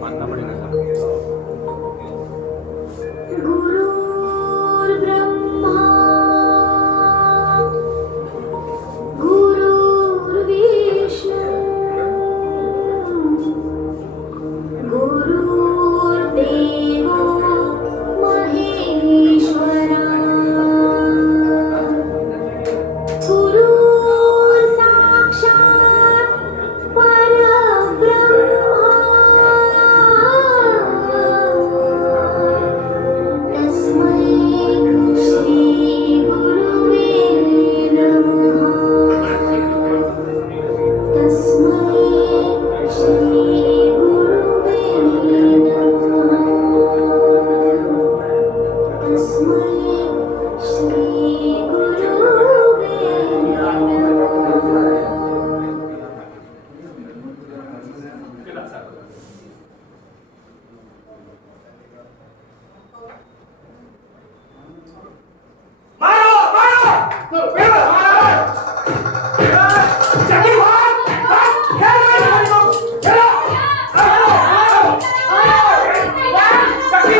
मानना पड़ेगा सर। गुरुर्ब्रह्मा गुरुर्विष्णु गुरुर्देवो महेश्वरा गुरुर्साक्षात् परब्रह्मा तस्मै श्री गुरुवे नमः तस्मै श्री गुरुवे नमः तस्मै श्री गुरुवे नमः। मारो मारो जल्दी भाग भाग खेल चलो शक्ति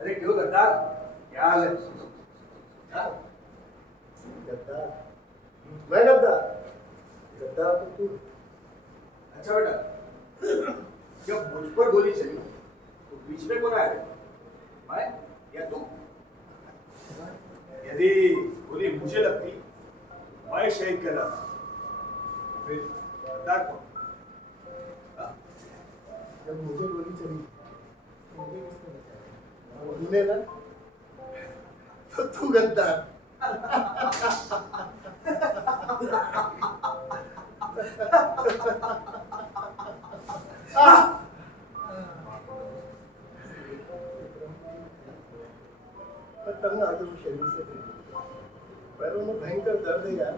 अरे क्यों गद्दार क्या हाल है हाँ? गद्दार मैं गद्दार गद्दार तो तू। अच्छा बेटा जब मुझ पर गोली चली तो बीच में कौन आया मैं या तू यदि गोली मुझे लगती मैं शहीद कहलाता फिर गद्दार कौन हाँ? जब मुझे गोली चली तो मुझे किसने बचाया? तूने ना तो तू गद्दार। मैं तंग आ गया शरीर से। पैरों में भयंकर दर्द है यार।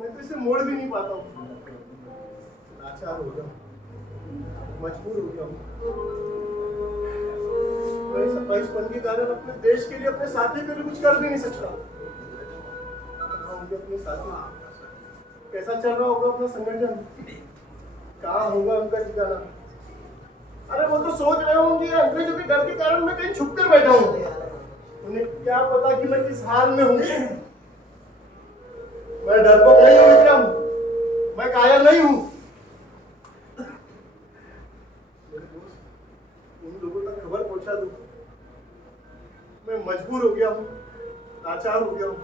मैं तो इसे मोड़ भी नहीं पाता हूँ। लाचार हो गया हूँ, मजबूर हो गया हूँ। मैं 27पन के कारण अपने देश के लिए, अपने साथी के लिए कुछ कर भी नहीं सकता। मुझे अपने साथी कैसा चल रहा होगा अपना संगठन, कहाँ होगा उनका ठिकाना। अरे वो तो सोच रहे होंगे अंग्रेजों के डर के कारण मैं कहीं छुप कर बैठा हूँ। उन्हें क्या पता कि मैं किस हाल में हूँ। मैं डरपोक नहीं हूँ विक्रम, मैं कायर नहीं हूँ। मेरे दोस्त उन लोगों तक खबर पहुंचा दूं। मैं मजबूर हो गया हूँ, लाचार हो गया हूँ।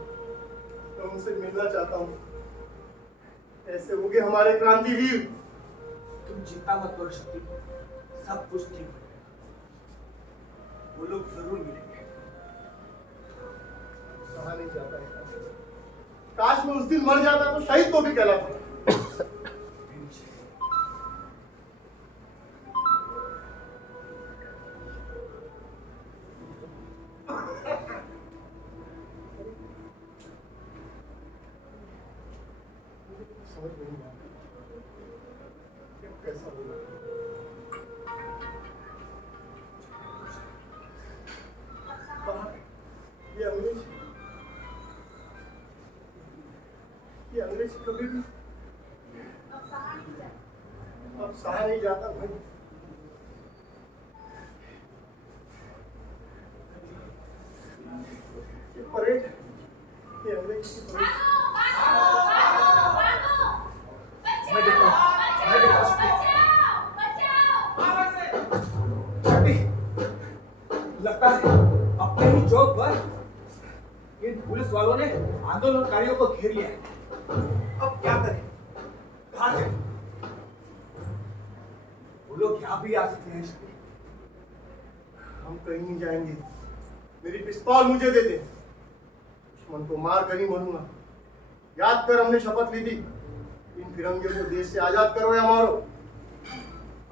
मैं उनसे मिलना चाहता हूँ। ऐसे हो गए हमारे क्रांतिवीर। तुम चिंता मत करो शक्ति सब कुछ ठीक हो जाएगा वो लोग जरूर मिलेंगे कहा नहीं जाता है। काश मैं उस दिन मर जाता तो शहीद तो भी कहलाता। समझ नहीं आता कि कैसा होगा। ये अंग्रेज कभी भी अब सहा नहीं जाता भाई। ये परेड, ये अंग्रेज की परेड। मैं देखता हूँ शक्ति लगता है अपने ही चौक पर इन पुलिस वालों ने आंदोलनकारियों को घेर लिया है। अब क्या करें कहाँ जाए वो लोग यहाँ भी आ सकते हैं शक्ति हम कहीं नहीं जाएंगे। मेरी पिस्तौल मुझे दे दे, दुश्मन को मार कर ही मरूंगा। याद कर हमने शपथ ली थी, इन फिरंगियों को देश से आजाद करो या मारो।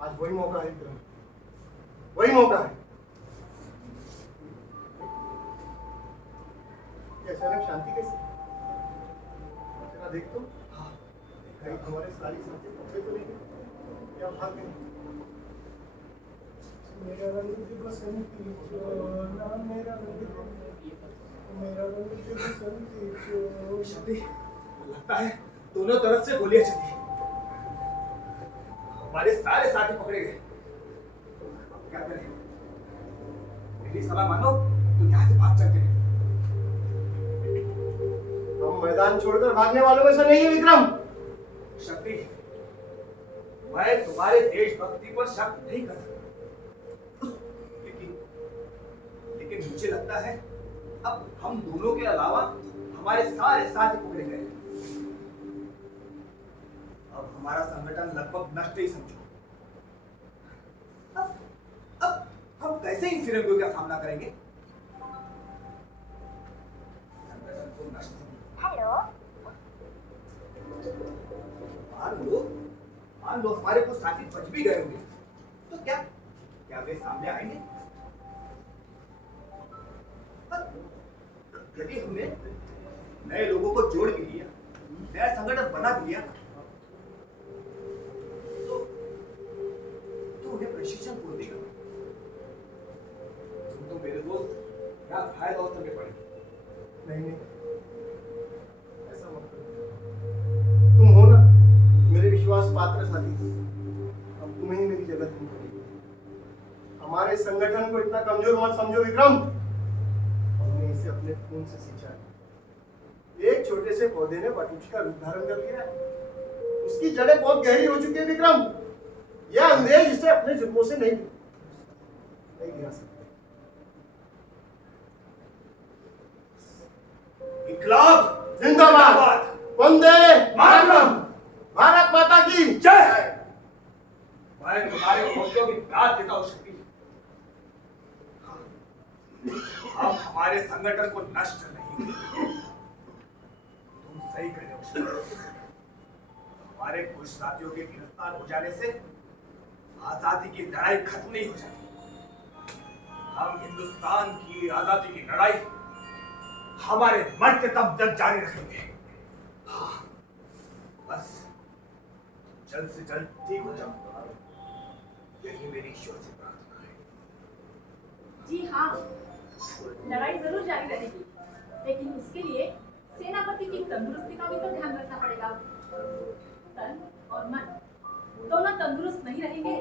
आज वही मौका है विक्रम, वही मौका है। ये अचानक शांति कैसे? जरा देख तो हाँ कहीं हमारे सारी साथी कपड़े तो नहीं गए या भाग गए। मेरा रंग की बसंती चोला, मेरा रंग की बसंती चोला। शक्ति, लगता है दोनों तरफ से गोलियां चली। हमारे सारे साथी पकड़े गए। अब क्या करें? मेरी सलाह मानो तो यहाँ से भाग चलते हैं। हम मैदान छोड़कर भागने वालों में से नहीं है विक्रम। शक्ति, मैं तुम्हारे देशभक्ति पर शक नहीं कर सकता, लेकिन मुझे लगता है अब हम दोनों के अलावा हमारे सारे साथी पकड़े गए। अब हमारा संगठन लगभग नष्ट ही समझो। अब हम कैसे इन फिरंगियों का सामना करेंगे? संगठन को नष्ट समझो। हेलो, मान लो हमारे कुछ साथी बच भी गए होंगे, तो क्या वे सामने आएंगे? यदि हमने नए लोगों को जोड़ भी लिया, नया संगठन बना भी लिया, तो उन्हें प्रशिक्षण कौन देगा? तुम तो मेरे दोस्त या भाई दोस्तों में पड़े। नहीं ऐसा मत करो। तुम हो ना मेरे विश्वास पात्र साथी, अब तुम्हें ही मेरी जगह देनी पड़ेगी। हमारे संगठन को इतना कमजोर मत समझो विक्रम। हमने इसे अपने खून से सींचा है। एक छोटे से पौधे ने बटुच का रूप धारण कर लिया है। उसकी जड़ें बहुत गहरी हो चुकी है विक्रम। यह अंग्रेज इसे अपने जुल्मों से नहीं गिरा सकते। इनकलाब जिंदाबाद, वंदे मातरम, भारत माता की जय। मैं तुम्हारे हौसलों की दाद देता हूं शक्ति। हम हमारे संगठन को नष्ट नहीं करेंगे। तुम सही कह रहे हो शक्ति। हमारे कुछ साथियों के गिरफ्तार हो जाने से आजादी की लड़ाई खत्म नहीं हो जाती। हम हिंदुस्तान की आजादी की लड़ाई हमारे मरते तब तक जारी रखेंगे। हाँ, बस जल्द से जल्द ठीक हो जाओ, यही मेरी ईश्वर से प्रार्थना है। जी हाँ, लड़ाई जरूर जारी रहेगी, लेकिन उसके लिए सेनापति की तंदुरुस्ती का भी तो ध्यान रखना पड़ेगा। तन और मन दोनों तंदुरुस्त नहीं रहेंगे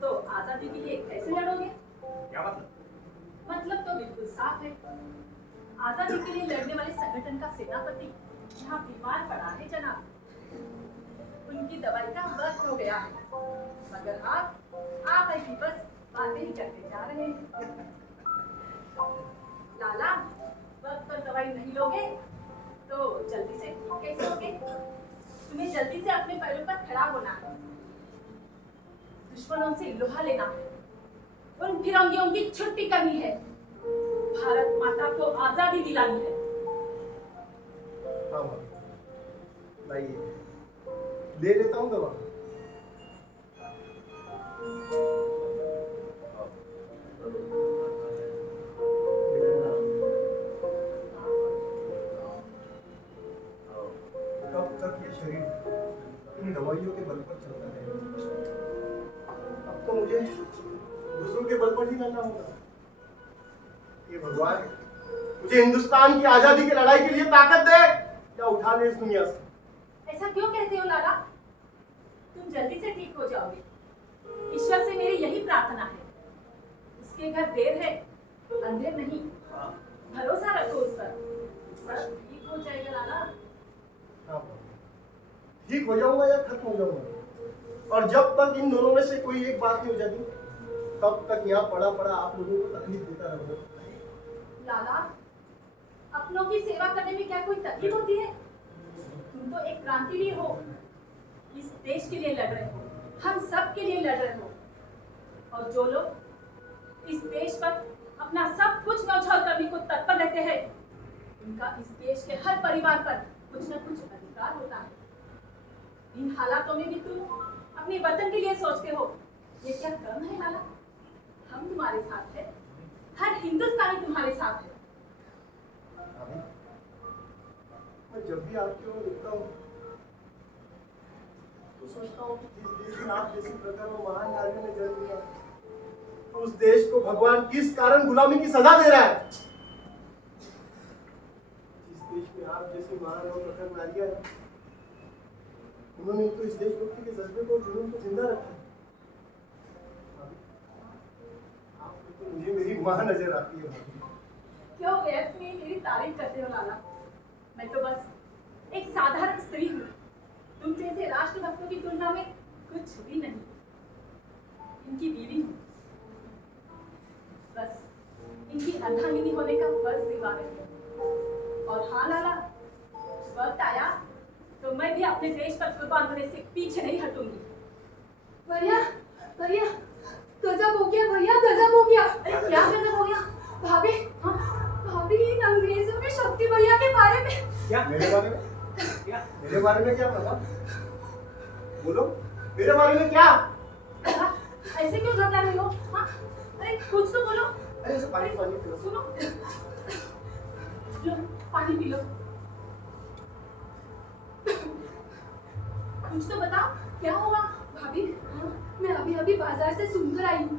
तो आजादी के लिए कैसे लड़ोगे? क्या मतलब? मतलब तो बिल्कुल साफ है। आजादी के लिए लड़ने वाले संगठन का सेनापति यहाँ बीमार पड़ा है जनाब। उनकी दवाई का वक्त हो गया है, मगर आप ऐसी बस बातें ही करते जा रहे हैं। लाला, वक्त पर दवाई नहीं लोगे तो जल्दी से ठीक कैसे होगे? तुम्हें जल्दी से अपने पैरों पर खड़ा होना है, दुश्मनों से लोहा लेना है, उन फिरंगियों की छुट्टी करनी है, भारत माता को आजादी दिलानी है। हाँ लाइए, ले लेता हूँ दवा। कब तक ये शरीर इन दवाइयों के बल पर चलता रहेगा? अब तो मुझे दूसरों के बल पर ही करना होगा। ये भगवान मुझे हिंदुस्तान की आजादी की लड़ाई के लिए ताकत दे या उठा ले इस दुनिया से। ऐसा क्यों कहते हो लाला? तुम जल्दी से ठीक हो जाओगे, ईश्वर से मेरी यही प्रार्थना है। उसके घर देर है, अंधेर नहीं। भरोसा रखो उस पर, सब ठीक हो जाएगा लाला। हाँ, ठीक हो जाऊंगा या खत्म हो जाऊंगा, और जब तक इन दोनों में से कोई एक बात नहीं हो जाती तब तक यहाँ पड़ा पड़ा आप लोगों को तकलीफ देता रहूंगा। लाला, अपनों की सेवा करने में क्या कोई तकलीफ होती है? तुम तो एक क्रांतिवीर हो, इस देश के लिए लड़ रहे हो, हम सब के लिए लड़ रहे हो। और जो लोग इस देश पर अपना सब कुछ न्यौछावर करने को तत्पर रहते हैं, उनका इस देश के हर परिवार पर कुछ न कुछ अधिकार होता है। इन हालातों में भी तुम अपने वतन के लिए सोचते हो, ये क्या कम है लाला? हम तुम्हारे साथ हैं, हर हिंदुस्तानी तुम्हारे साथ है। अभी मैं जब भी आपकी ओर देखता हूँ तो सोचता हूँ कि जिस देश में आप जैसी प्रकार में महान नारियों ने जन्म लिया उस देश को भगवान किस कारण गुलामी की सजा दे रहा है। जिस देश में आप जैसी महान और प्रखर नारियां हैं उन्होंने तो इस देशभक्ति के जज्बे को जुनून को जिंदा रखा है। आप तो मुझे मेरी मां नजर आती है भाभी। क्यों व्यर्थ में मेरी तारीफ करते हो लाला? मैं तो बस एक साधारण स्त्री हूँ। तुम जैसे राष्ट्रभक्तों की तुलना में कुछ भी नहीं। इनकी बीवी हूँ। बस इनकी अर्धांगिनी होने का फर्ज निभा रही हूँ। और हाँ लाला, वक्त आया तो मैं भी अपने देश पर कुर्बान होने से पीछे नहीं हटूंगी। भैया भैया गजब हो गया, भैया गजब हो गया। अरे क्या गजब हो गया? भाभी, हाँ? भाभी इन अंग्रेजों ने शक्ति भैया के बारे में क्या मेरे बारे में क्या मेरे बारे में क्या पता? बोलो मेरे बारे में क्या? ऐसे क्यों घबरा रहे हो? हाँ? अरे कुछ तो बोलो। अरे ऐसे पानी पानी पियो। सुनो, लो पानी पी लो। कुछ तो बताओ, क्या हुआ? भाभी, मैं अभी अभी बाजार से सुनकर आई हूँ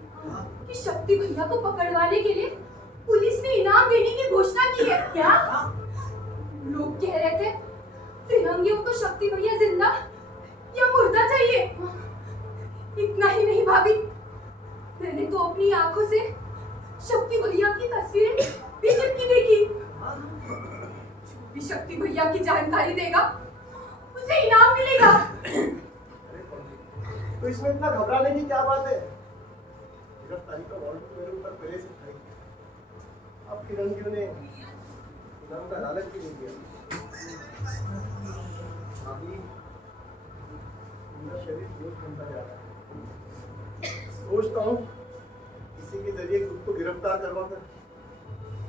कि शक्ति भैया को पकड़वाने के लिए पुलिस ने इनाम देने की घोषणा की है। क्या? लोग कह रहे थे फिरंगियों को शक्ति भैया जिंदा या मुर्दा चाहिए। इतना ही नहीं भाभी, मैंने तो अपनी आंखों से शक्ति भैया की तस्वीरें भी चिपकी देखी। जो भी शक्ति भैया की जानकारी देगा उसे इनाम मिलेगा। तो इसमें इतना घबराने की क्या बात है? गिरफ्तारी का वारंट तो मेरे ऊपर पहले से था ही। अब फिरंगियों ने इनाम का लालच भी नहीं दिया। अभी मेरा शरीर बोझ बनता जा रहा है। सोचता हूँ किसी के जरिए खुद को गिरफ्तार करवा कर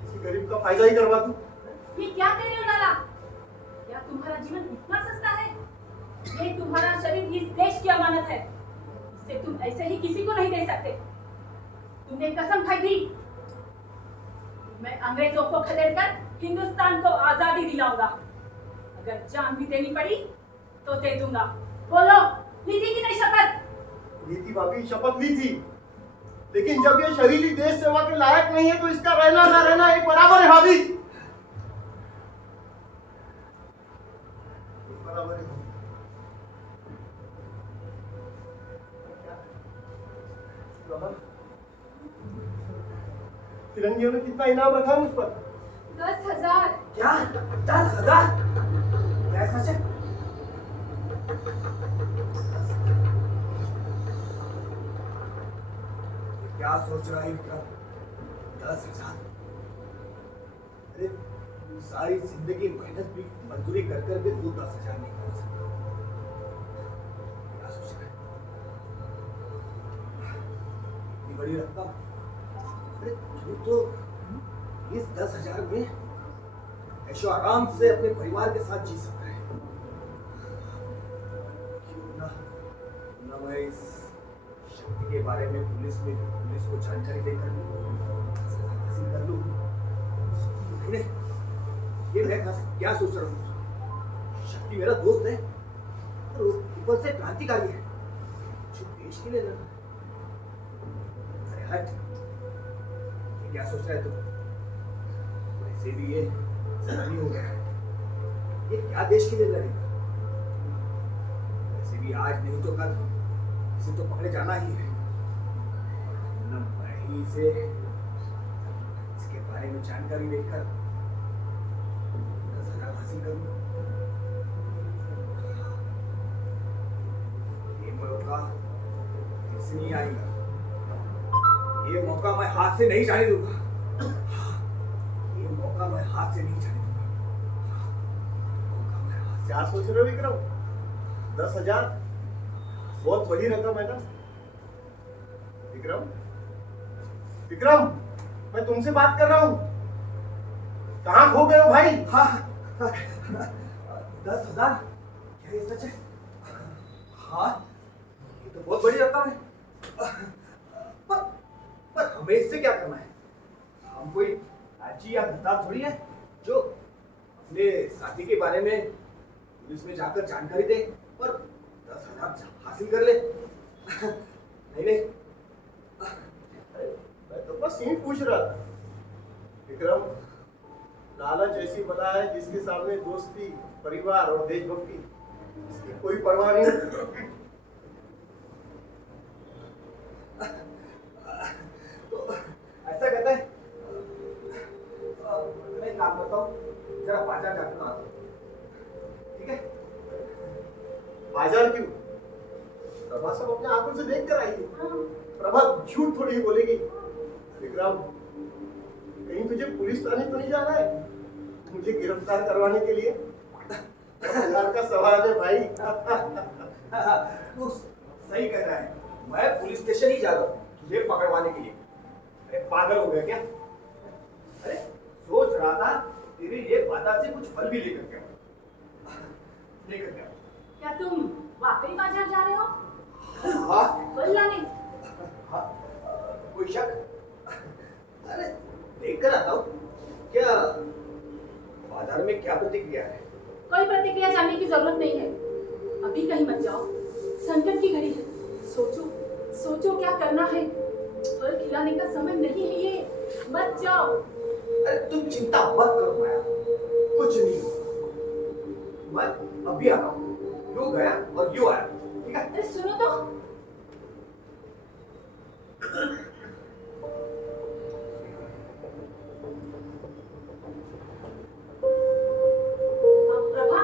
किसी गरीब का फायदा ही करवा दूं। ये क्या कह रहे हो लाला? क्या तुम्हारा जीवन इतना सस्ता है? ये तुम्हारा शरीर इस देश की अमानत है। इसे तुम ऐसे ही किसी को नहीं दे सकते। तुमने कसम खाई थी, मैं अंग्रेजों को खदेड़कर हिंदुस्तान को आजादी दिलाऊंगा। अगर जान भी देनी पड़ी तो दे दूंगा। बोलो, ली थी कि नहीं शपथ? ली थी भाभी, शपथ ली थी, लेकिन जब ये शरीरी देश सेवा के लायक नहीं है तो इसका रहना ना रहना एक बराबर है भाभी। बराबर है। बाबा, फिरंगियों ने कितना इनाम रखा है मुझ पर? 10,000। क्या 10,000? क्या सच है? क्या सोच रहा है विक्रम? 10,000? अरे सारी जिंदगी मेहनत भी मजदूरी कर कर भी तू 10,000 नहीं कमा सकता। क्या सोच रहा है? इतनी बड़ी रकम? अरे तू तो इस 10,000 में ऐशो आराम से अपने परिवार के साथ जी सकता है। क्यों ना मैं इस शक्ति के बारे में पुलिस को जानकारी देकर हासिल कर लूं। ये मैं क्या सोच रहा हूँ? शक्ति मेरा दोस्त है और ऊपर से क्रांतिकारी है जो देश के लिए लड़ा। अरे हट, ये क्या सोच रहा है तू? वैसे भी ये जवानी हो गया है, ये क्या देश के लिए लड़ेगा? वैसे भी आज नहीं तो कल इसे तो पकड़े जाना ही है। न मैं ही इसे इसके बारे में जानकारी देकर 10,000 हासिल करूं। ये मौका किसी नहीं आएगा। ये मौका मैं हाथ से नहीं जाने दूंगा। ये मौका मैं हाथ से नहीं जाने दूंगा। मौका मैं हाथ से क्या सोच रहे हो विक्रम? 10,000 बहुत बड़ी रकम है ना विक्रम। विक्रम, मैं तुमसे बात कर रहा हूँ। कहाँ खो गए हो भाई? हाँ 10,000? क्या ये सच है? हाँ, ये तो बहुत बड़ी रकम है। पर हमें इससे क्या करना है? हम कोई लाची या गद्दार थोड़ी है जो अपने साथी के बारे में पुलिस में जाकर जानकारी दे और 10,000 हासिल कर ले। नहीं नहीं, मैं तो बस यही पूछ रहा था विक्रम, लालच ऐसी बला है जिसके सामने दोस्ती, परिवार और देशभक्ति इसकी कोई परवाह नहीं। तो ऐसा कहता है, मैं एक काम करता हूँ, जरा बाजार जाकर आता हूँ, ठीक है? बाजार क्यों? प्रभा सब अपने आंखों से देख कर आएगी। प्रभा झूठ थोड़ी ही बोलेगी। विक्रम, कहीं तुझे पुलिस थाने तो नहीं जाना है मुझे गिरफ्तार करवाने के लिए? 10,000 का सवाल है भाई। तू सही कह रहा है, मैं पुलिस स्टेशन ही जा रहा हूँ तुझे पकड़वाने के लिए। अरे पागल हो गया क्या? अरे सोच रहा था तेरे ये बाजार से कुछ फल भी लेकर के आऊं। क्या तुम वाकई बाजार जा रहे हो? हाँ फल लाने? हाँ, कोई शक? अरे देख कर आता हूँ, क्या बाजार में क्या प्रतिक्रिया है? कोई प्रतिक्रिया जानने की जरूरत नहीं है। अभी कहीं मत जाओ, संकट की घड़ी है। सोचो सोचो क्या करना है। फल खिलाने का समय नहीं है ये, मत जाओ। अरे तुम चिंता मत करो माया, कुछ नहीं, मैं अभी आ रहा हूँ। यूं गया और यूं आया, ठीक है? अरे सुनो तो, प्रभा,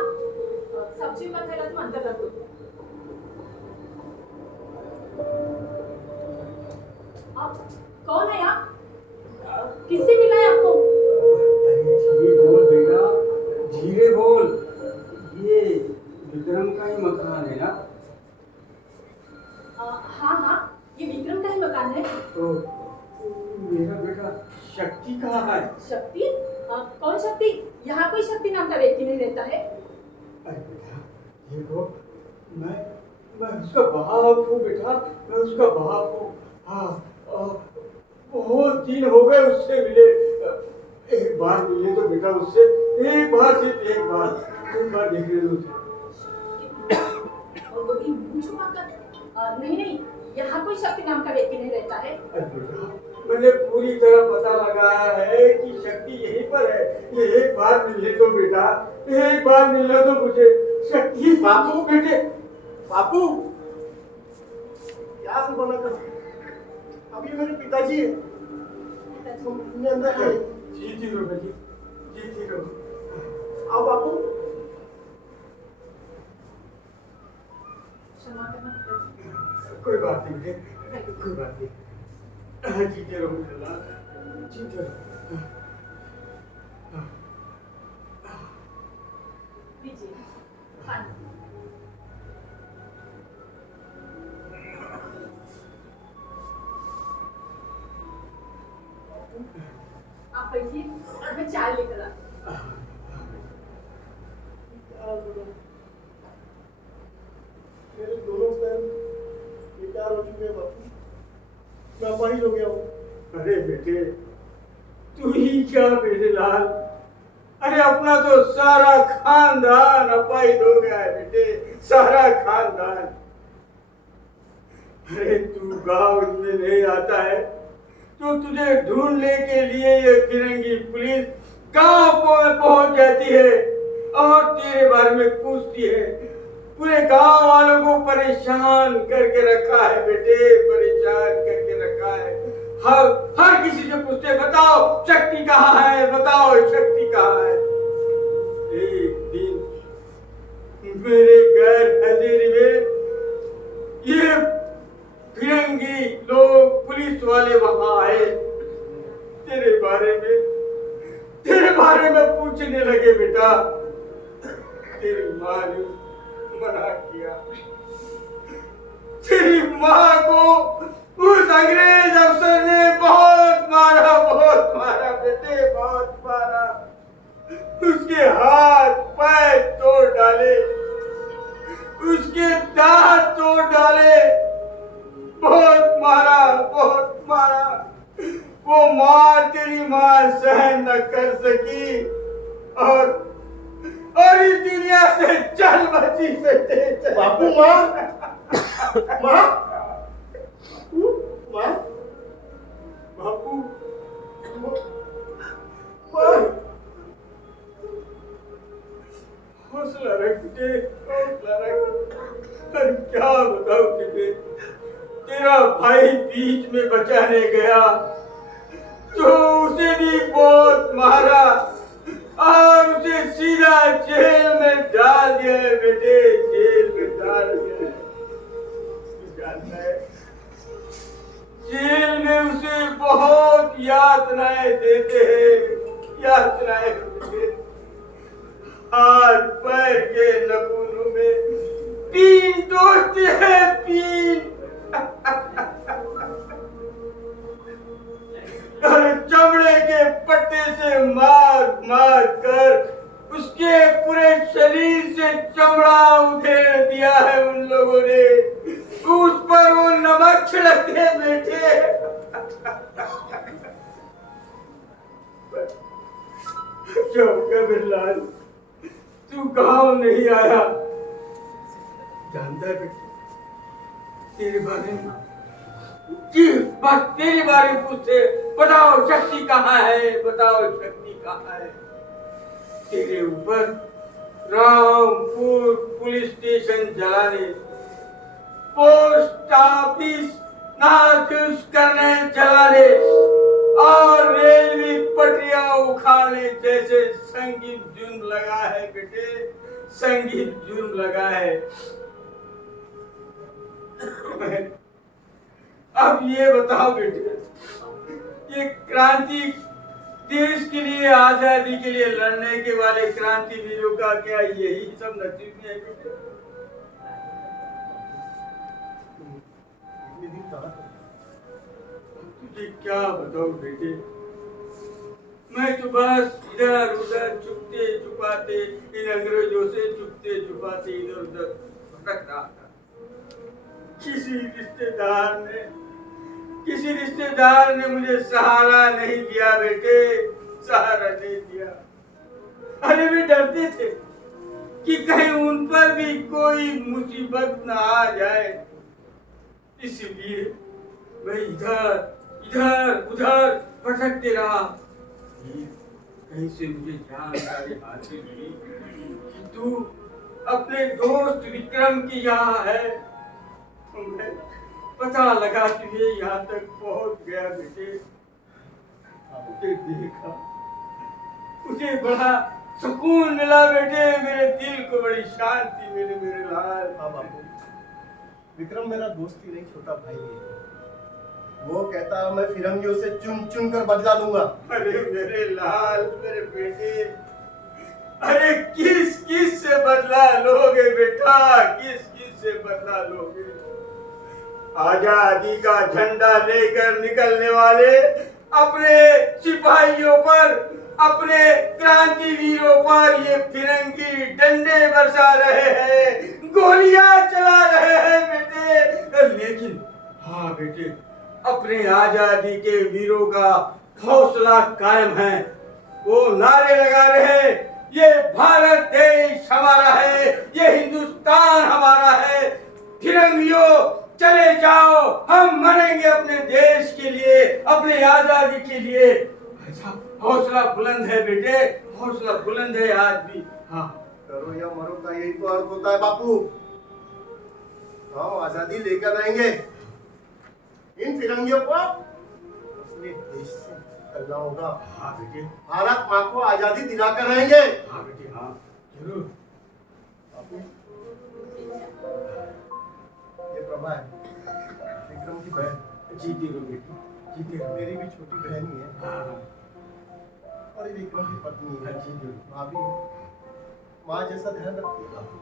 सब्जियों का थैला तुम अंदर रख दो। कौन है आप? किससे मिला है आपको? अरे धीरे बोल बेटा, धीरे बोल। ये विक्रम का ही मकान है ना? हाँ हाँ, ये विक्रम का ही मकान है। तो मेरा बेटा शक्ति कहाँ है? शक्ति? कौन शक्ति? यहाँ कोई शक्ति नाम का व्यक्ति नहीं रहता है। अरे बेटा देखो, मैं उसका बाप हूँ बेटा, मैं उसका बाप हूँ। हाँ, बहुत दिन हो गए उससे मिले। एक बार मिले तो बेटा उससे, एक बार, सिर्फ एक बार देख ले उसे। और वो भी मुंह छुपाकर? नहीं नहीं, यहाँ कोई शक्ति नाम का व्यक्ति नहीं रहता है। अरे बेटा, मैंने पूरी तरह पता लगाया है कि शक्ति यहीं पर है। ये एक बार मिलने दो बेटा, एक बार मिलने दो मुझे। शक्ति बापू बेटे, बापू, क्या हाल बना कर? अभी मेरे पिताजी है, तुम अंदर जाइए। जीती रहो बेटी, जीती रहो। आओ बापू। क्षमा करना पिताजी। कोई बात नहीं बेटे, कोई बात नहीं। जीते रहो मेरे लाल, जीते रहो। लीजिए पानी। आप बैठिए, मैं चाय लेकर आती हूँ। मेरे दोनों पैर बेकार हो चुके हैं बापू, मैं अपाहिज हो गया हूँ। अरे बेटे, तू ही क्या मेरे लाल, अरे अपना तो सारा खानदान अपाहिज हो गया है बेटे, सारा खानदान। अरे तू गांव में नहीं आता है तो तुझे ढूंढने के लिए ये फिरंगी पुलिस गांव पहुंच जाती है और तेरे बारे में पूछती है। पूरे गांव वालों को परेशान करके रखा है बेटे, परेशान करके रखा है। हर किसी से पूछते, बताओ शक्ति कहाँ है, बताओ शक्ति कहाँ है। एक दिन मेरे घर हाजिरी में ये फिरंगी लोग, पुलिस वाले वहां आए, तेरे बारे में पूछने लगे बेटा। तेरी माँ ने मना किया, तेरी माँ को उस अंग्रेज अफसर ने बहुत मारा बेटे, बहुत मारा। उसके हाथ पैर तोड़ डाले, उसके दांत तोड़ डाले, बहुत मारा। वो मार तेरी माँ सहन न कर सकी और थी बेटे। बापू माँ माँ माँ बापू माँ हौसला रख बेटे, हौसला रख। अरे क्या बताऊं तुझे, तेरा भाई बीच में बचाने गया तो उसे भी बहुत मारा और उसे सीधा जेल में डाल दिया है बेटे, जेल में डाल दिया है। तू जानता है, जेल में उसे बहुत यातनाएं देते हैं, यातनाएं देते हैं। हाथ पैर के नखूनों में पीन तोड़ते हैं, पीन। और चमड़े के पट्टे से मार मार कर उसके पूरे शरीर से चमड़ा उधेड़ दिया है उन लोगों ने। उस पर वो नमक छिड़कते बेटे। क्यों कबीरलाल, तू गांव नहीं आया? जानता है बेटे, तेरे बारे में कि बस तेरे बारे में पूछते, बताओ शक्ति कहाँ है, बताओ शक्ति कहाँ है। तेरे ऊपर रामपुर पुलिस स्टेशन जलाने, पोस्ट ऑफिस नाचूस करने जलाने और रेलवे पटरियां उखाड़ने जैसे संगीत जुर्म लगा है बेटे, संगीत जुर्म लगा है। अब ये बताओ बेटे, ये क्रांति, देश के लिए, आजादी के लिए लड़ने के वाले क्रांतिवीरों का क्या यही सब नसीब में है बेटे? इतने दिन कहाँ थे? तुझे क्या बताऊं बेटे, मैं तो बस इधर उधर छुपते छुपाते, इन अंग्रेजों से छुपते छुपाते इधर उधर भटक रहा था। किसी रिश्तेदार ने मुझे सहारा नहीं दिया बेटे, सहारा नहीं दिया। अरे वे डरते थे कि कहीं उन पर भी कोई मुसीबत न आ जाए, इसलिए मैं इधर इधर उधर भटकते रहा। कहीं से मुझे जानकारी हासिल हुई कि तू अपने दोस्त विक्रम की यहाँ है। मैं पता लगा तुझे यहाँ तक पहुँच गया बेटे। मुझे देखा, मुझे बड़ा सुकून मिला बेटे, मेरे दिल को बड़ी शांति मिली मेरे लाल। हाँ बापू, विक्रम मेरा दोस्त ही नहीं, छोटा भाई है। वो कहता है मैं फिरंगियों से चुन चुन कर बदला लूंगा। अरे मेरे लाल, मेरे बेटे, अरे किस किस से बदला लोगे बेटा, किस किस से बदला लोगे? आजादी का झंडा लेकर निकलने वाले अपने सिपाहियों पर, अपने क्रांतिवीरों पर ये फिरंगी डंडे बरसा रहे हैं, गोलियां चला रहे हैं बेटे। लेकिन हाँ बेटे, अपने आजादी के वीरों का हौसला कायम है। वो नारे लगा रहे, ये भारत देश हमारा है, ये हिंदुस्तान हमारा है। फिरंगियों चले जाओ, हम मरेंगे अपने देश के लिए, अपने आजादी के लिए। ऐसा हौसला बुलंद है बेटे, हौसला बुलंद है आज भी। हाँ, करो या मरो का यही तो अर्थ होता है बापू। हम आजादी लेकर रहेंगे, इन फिरंगियों को अपने देश से निकलना होगा। हाँ बेटे, भारत माँ को आजादी दिलाकर रहेंगे। हाँ बेटे, हाँ जरूर। बापू, ये प्रभा है, विक्रम की बहन। जीती रहो बेटी, जीती रहो। मेरी भी छोटी बहन ही है हाँ हाँ, और ये विक्रम की पत्नी है। जीती रहो। भाभी माँ जैसा ध्यान रखती है बापू।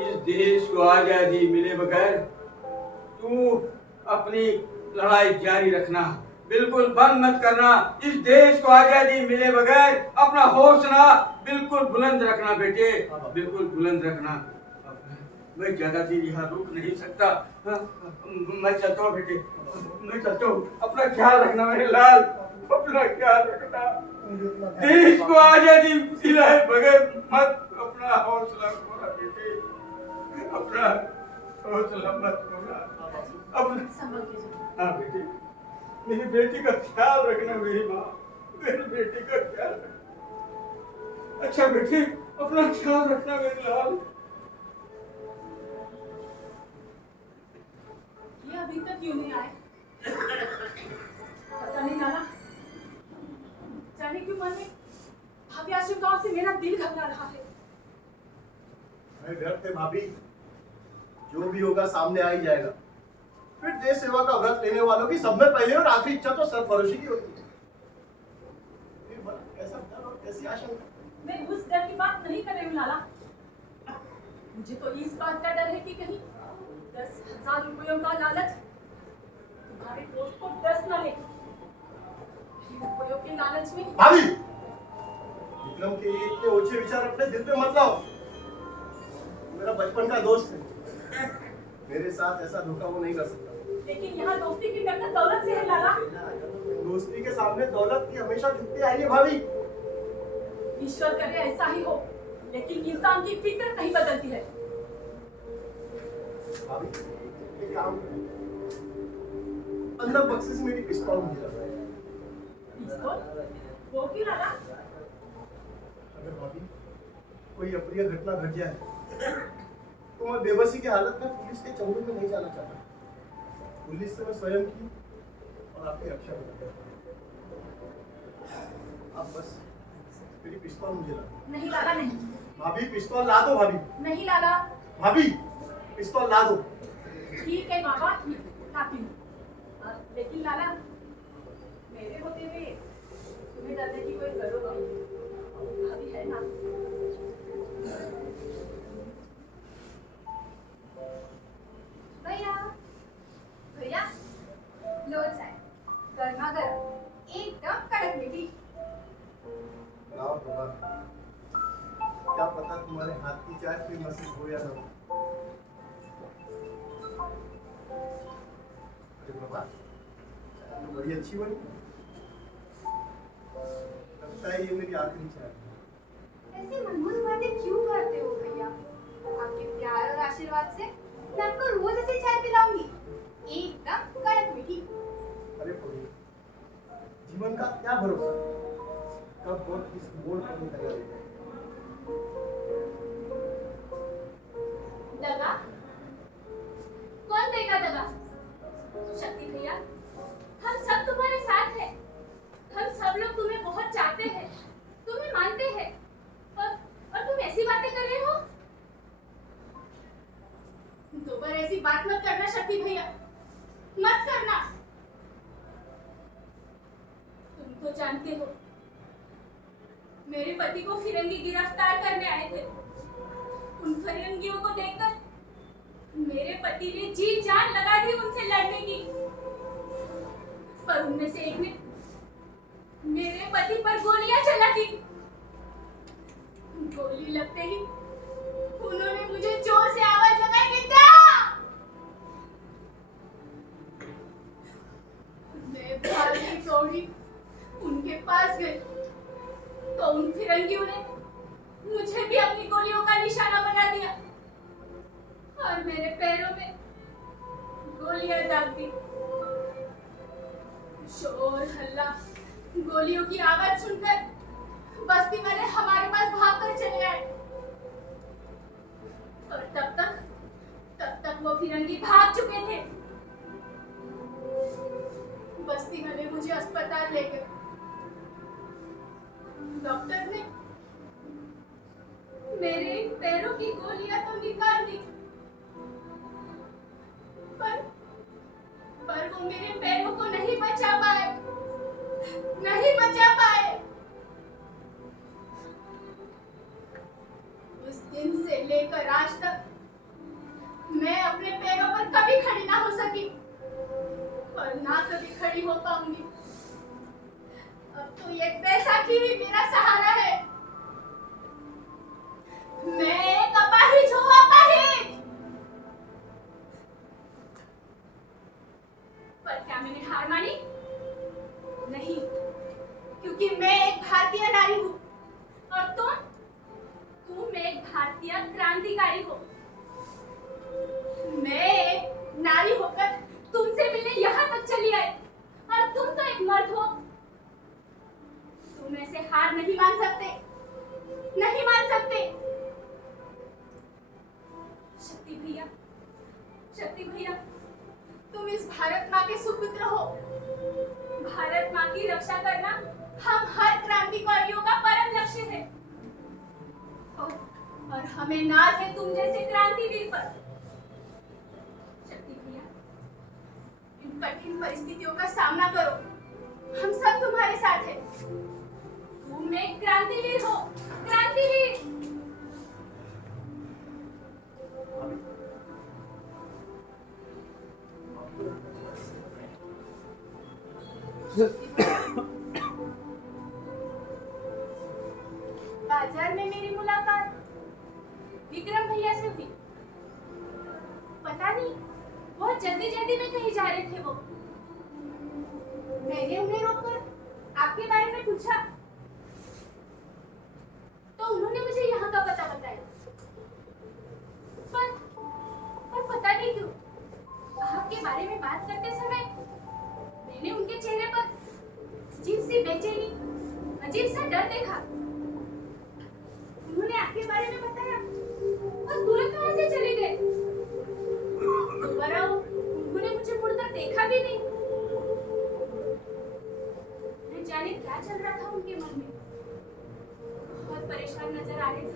इस देश को आजादी मिले बगैर तू अपनी लड़ाई जारी रखना, बिल्कुल बंद मत करना। इस देश को आजादी मिले बगैर अपना हौसला बिल्कुल बुलंद रखना बेटे, बिल्कुल बुलंद रखना। मैं ज्यादा देर यहाँ रुक नहीं सकता। मैं चलता हूँ बेटे, मैं चलता हूँ। अपना ख्याल रखना मेरे लाल, अपना ख्याल रखना। देश को आजादी दिलाए बगैर मत अपना हौसला खोना बेटे, अपना हौसला मत खोना। अपना संभल के जाओ। हाँ बेटी, मेरी बेटी का ख्याल रखना मेरी माँ, मेरी बेटी का ख्याल रखना। अच्छा बेटी, अपना ख्याल रखना मेरे लाल। ये अभी तक क्यों नहीं आए? पता नहीं लाला, जाने क्यों मन में भाभी आशंकाओं से मेरा दिल घबरा रहा है। मैं व्यर्थ है भाभी, जो भी होगा सामने आ ही जाएगा। फिर देश सेवा का व्रत लेने वालों की सब में पहले और आखिरी इच्छा तो सरफरोशी की होती है। फिर भला कैसा डर और कैसी आशंका? मैं उस डर की बात नहीं कर रही हूँ लाला, मुझे तो इस बात का डर है कि कहीं 10,000 रुपयों का लालच तुम्हारे दोस्त को डस न ले। रुपयों के लालच में भाभी, विक्रम के लिए इतने ऊंचे विचार अपने दिल पे मत लाओ। मेरा बचपन का दोस्त है, मेरे साथ ऐसा धोखा वो नहीं कर सकता। लेकिन यहाँ दोस्ती की टक्कर दौलत से है लाला। दोस्ती के सामने दौलत की हमेशा झुकती आई है भाभी। ईश्वर करे ऐसा ही हो, लेकिन इंसान की फिक्र नहीं बदलती है। भाभी, एक काम करो, 15 बक्से मेरी पिस्तौल मुझे लगा है। पिस्तौल? वो क्यों लाला? अगर भाभी कोई अप्रिय घटना घट जाए तो मैं बेबसी की हालत में पुलिस के चंगुल में नहीं जाना चाहता। पुलिस से मैं स्वयं की और आपकी रक्षा करूंगा। आप बस मेरी पिस्तौल मुझे ला। नहीं लाला, नहीं। भाभी पिस्तौल ला दो भाभी। नहीं लाला। भाभी पिस्तौल ला दो। ठीक है बाबा, ठीक, लाती हूँ। लेकिन लाला, मेरे होते हुए तुम्हें डरने की कोई जरूरत नहीं। भाभी है ना। भैया, भैया, लो चाय, गर्मा गर्म, एकदम कड़क मीठी। लाओ बाबा, क्या पता तुम्हारे हाथ की चाय फिर नसीब हो या ना हो। अरे बाबा, चाय तो बड़ी अच्छी बनी। लगता है ये मेरी आखिरी चाय है। ऐसी मनहूस बातें क्यों करते हो भैया? आपके प्यार और आशीर्वाद से मैं आपको रोज ऐसी चाय पिलाऊंगी, एकदम कड़क मीठी। अरे प्रभु, जीवन का क्या भरोसा, कब वक्त किस मोड़ पर निकल जाएगा। दगा? कौन देगा दगा? शक्ति भैया, हम सब तुम्हारे साथ हैं। हम सब लोग तुम्हें बहुत चाहते हैं, तुम्हें मानते हैं, और तुम ऐसी बातें कर रहे हो? दोबारा ऐसी बात मत करना शक्ति भैया, मत करना। तुम तो जानते हो, मेरे पति को फिरंगी गिरफ्तार करने आए थे। उन फिरंगियों को देखकर मेरे पति ने जी जान लगा दी उनसे लड़ने की, पर उनमें से एक ने मेरे पति पर गोलियां चला दी। गोली लगते ही उन्होंने मुझे जोर से आवाज लगाई, विद्या! मैं भागी दौड़ी उनके पास गई तो उन फिरंगियों ने मुझे भी अपनी गोलियों का निशाना बना दिया और मेरे पैरों में गोलियां दाग दी। शोर हल्ला, गोलियों की आवाज सुनकर बस्ती वाले हमारे पास भागकर चले आए और तब तक वो फिरंगी भाग चुके थे। बस्ती वाले मुझे अस्पताल ले गए। डॉक्टर ने मेरे पैरों की गोलियां तो निकाल दी, पर वो मेरे पैरों को नहीं बचा पाए, नहीं बचा पाए। उस दिन से लेकर आज तक मैं अपने पैरों पर कभी खड़ी ना हो सकी और ना कभी खड़ी हो पाऊंगी। अब तो ये बैसाखी ही मेरा सहारा है। मैं एक अपाहिज हूँ, अपाहिज। पर क्या मैंने हार मानी? नहीं, क्योंकि मैं एक भारतीय नारी हूँ और तुम एक भारतीय क्रांतिकारी हो। मैं एक नारी होकर तुमसे मिलने यहाँ तक चली आई और तुम तो एक मर्द हो। तुम ऐसे हार नहीं मान सकते, नहीं मान सकते। शक्ति भैया, तुम इस भारत माँ के सुपुत्र हो। भारत माँ की रक्षा करना हम हर क्रांतिकारियों का परम लक्ष्य है। और हमें नाज है तुम जैसे क्रांतिवीर पर। शक्ति भैया, इन कठिन परिस्थितियों का सामना करो, हम सब तुम्हारे साथ हैं। तुम एक क्रांतिवीर हो, क्रांतिवीर। बाजार में मेरी मुलाकात विक्रम भैया से हुई। पता नहीं बहुत जल्दी जल्दी में कहीं जा रहे थे वो। मैंने उन्हें रोककर आपके बारे में पूछा तो उन्होंने मुझे यहाँ का पता बताया। पर पता नहीं क्यों आपके बारे में बात करते समय मैंने उनके चेहरे पर अजीब सी बेचैनी, अजीब सा डर देखा। उन्होंने आपके बारे में बताया और तुरंत वहां से चले गए। दोबारा उन्होंने मुझे मुड़कर देखा भी नहीं। न जाने क्या चल रहा था उनके मन में। बहुत परेशान नजर आ रहे थे।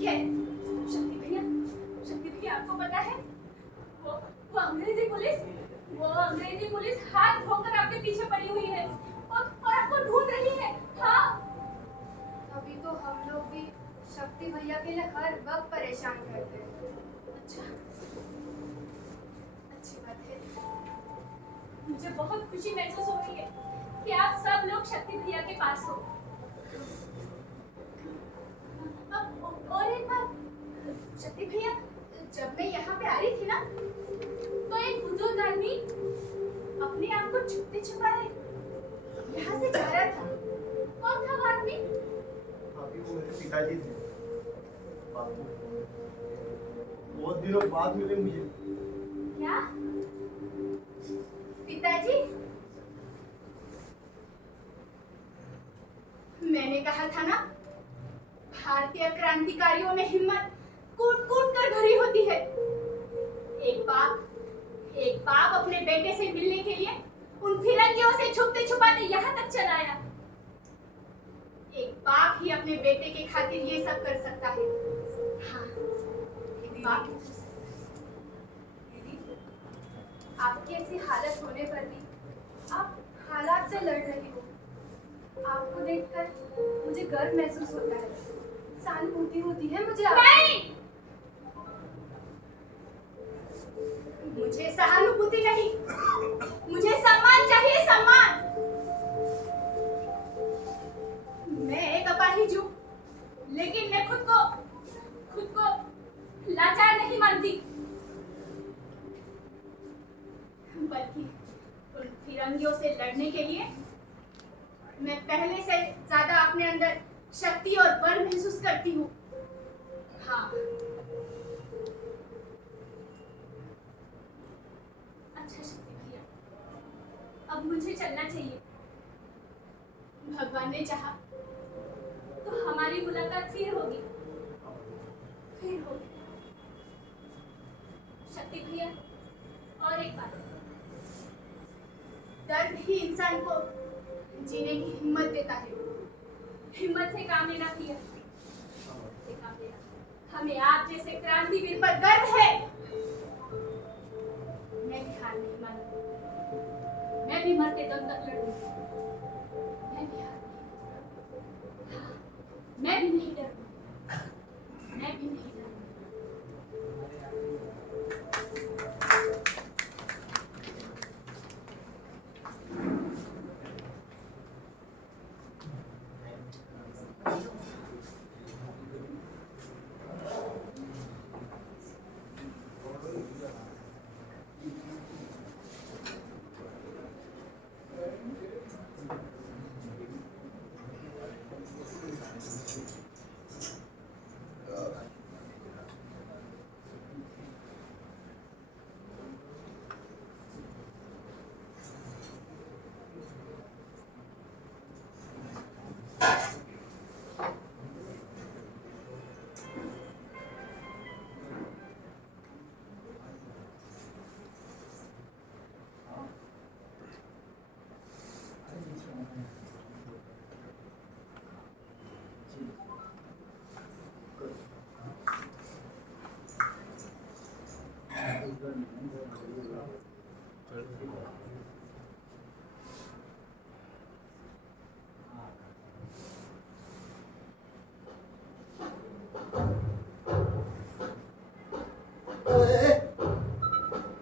खैर, शक्ति भैया आपको पता है वो अंग्रेजी पुलिस हाथ धोकर आपके पीछे पड़ी हुई है और आपको ढूंढ रही है। हाँ, अभी तो हम लोग भी शक्ति भैया के लिए हर वक्त परेशान करते हैं। अच्छा, अच्छी बात है। मुझे बहुत खुशी महसूस हो रही है कि आप सब लोग शक्ति भैया के पास हो। और एक बात, शक्ति भैया, जब मैं यहाँ पे आ रही थी ना तो एक बुजुर्ग आदमी अपने आप को छुपते छुपाए यहाँ से जा रहा था। कौन था वो आदमी? अभी वो मेरे पिताजी थे। बापू बहुत दिनों बाद मिले मुझे। क्या? पिताजी? मैंने कहा था ना, भारतीय क्रांतिकारियों में हिम्मत कूट कूट कर भरी होती है। एक बाप अपने बेटे से मिलने के लिए उन फिरंगियों से छुपते छुपाते यहाँ तक चला आया। एक बाप ही अपने बेटे के खातिर ये सब कर सकता है। हाँ, एक बाप ही कर सकता है। दीदी, आपकी ऐसी हालत होने पर भी आप हालात से लड़ रही हो। आपको देखकर मुझे गर्व महसूस होता है, सहानुभूति होती है मुझे नहीं, मुझे सहानुभूति नहीं, मुझे सम्मान चाहिए, सम्मान। मैं एक अपाहिज हूँ, लेकिन मैं खुद को लाचार नहीं मानती, बल्कि उन फिरंगियों से लड़ने के लिए मैं पहले से ज्यादा अपने अंदर शक्ति और बल महसूस करती हूँ। हाँ, अच्छा शक्ति भैया, अब मुझे चलना चाहिए। भगवान ने चाहा तो हमारी मुलाकात फिर होगी। शक्ति भैया, और एक बात, दर्द ही इंसान को जीने की हिम्मत देता है। हिम्मत से काम लेना भैया, हिम्मत से काम लेना। हमें आप जैसे क्रांतिवीर पर गर्व है। मैं भी हार नहीं मानूंगी, मैं भी मरते दम तक लड़ूंगी। मैं भी हार नहीं, हाँ, मैं भी नहीं डरूंगी, मैं भी नहीं डरूंगी।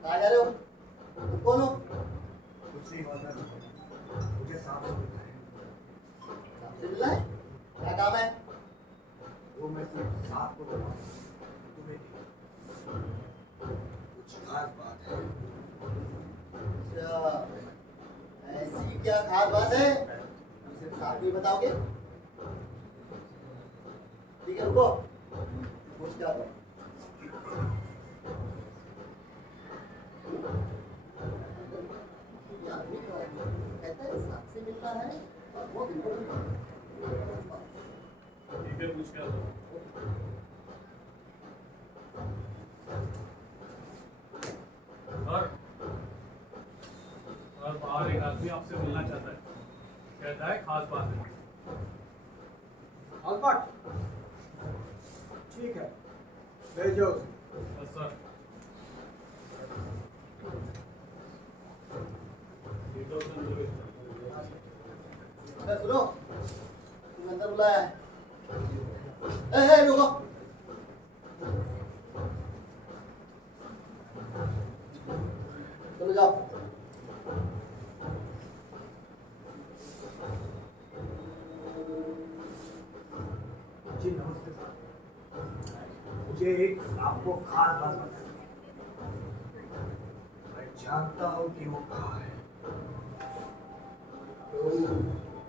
कहाँ जा रहे हो? तुम कौन हो? कुछ नहीं होता, मुझे सांप से मिलना है। आपसे मिलना है? क्या काम है? वो मैं सिर्फ सांप को बोला, तुम्हें नहीं। कुछ खास बात है। अच्छा, ऐसी क्या खास बात है? मुझे साथ में बताओगे? ठीक है, रुको। पूछ क्या दो? ये आदमी कहता है साथ से मिलना है और वो बिल्कुल ठीक है, पूछ क्या दो। सर बाहर एक आदमी आपसे मिलना चाहता है, कहता है खास बात है। खास बात? ठीक है, भेजो उसे। बस सर। ठीक है, उसने अंदर भेज दिया। अरे सुनो, तुम अंदर बुलाया है। ए, रुको। चलो जाओ। जी नमस्ते सर, मुझे एक आपको खास बात बतानी है। मैं जानता हूँ कि वो कहाँ है।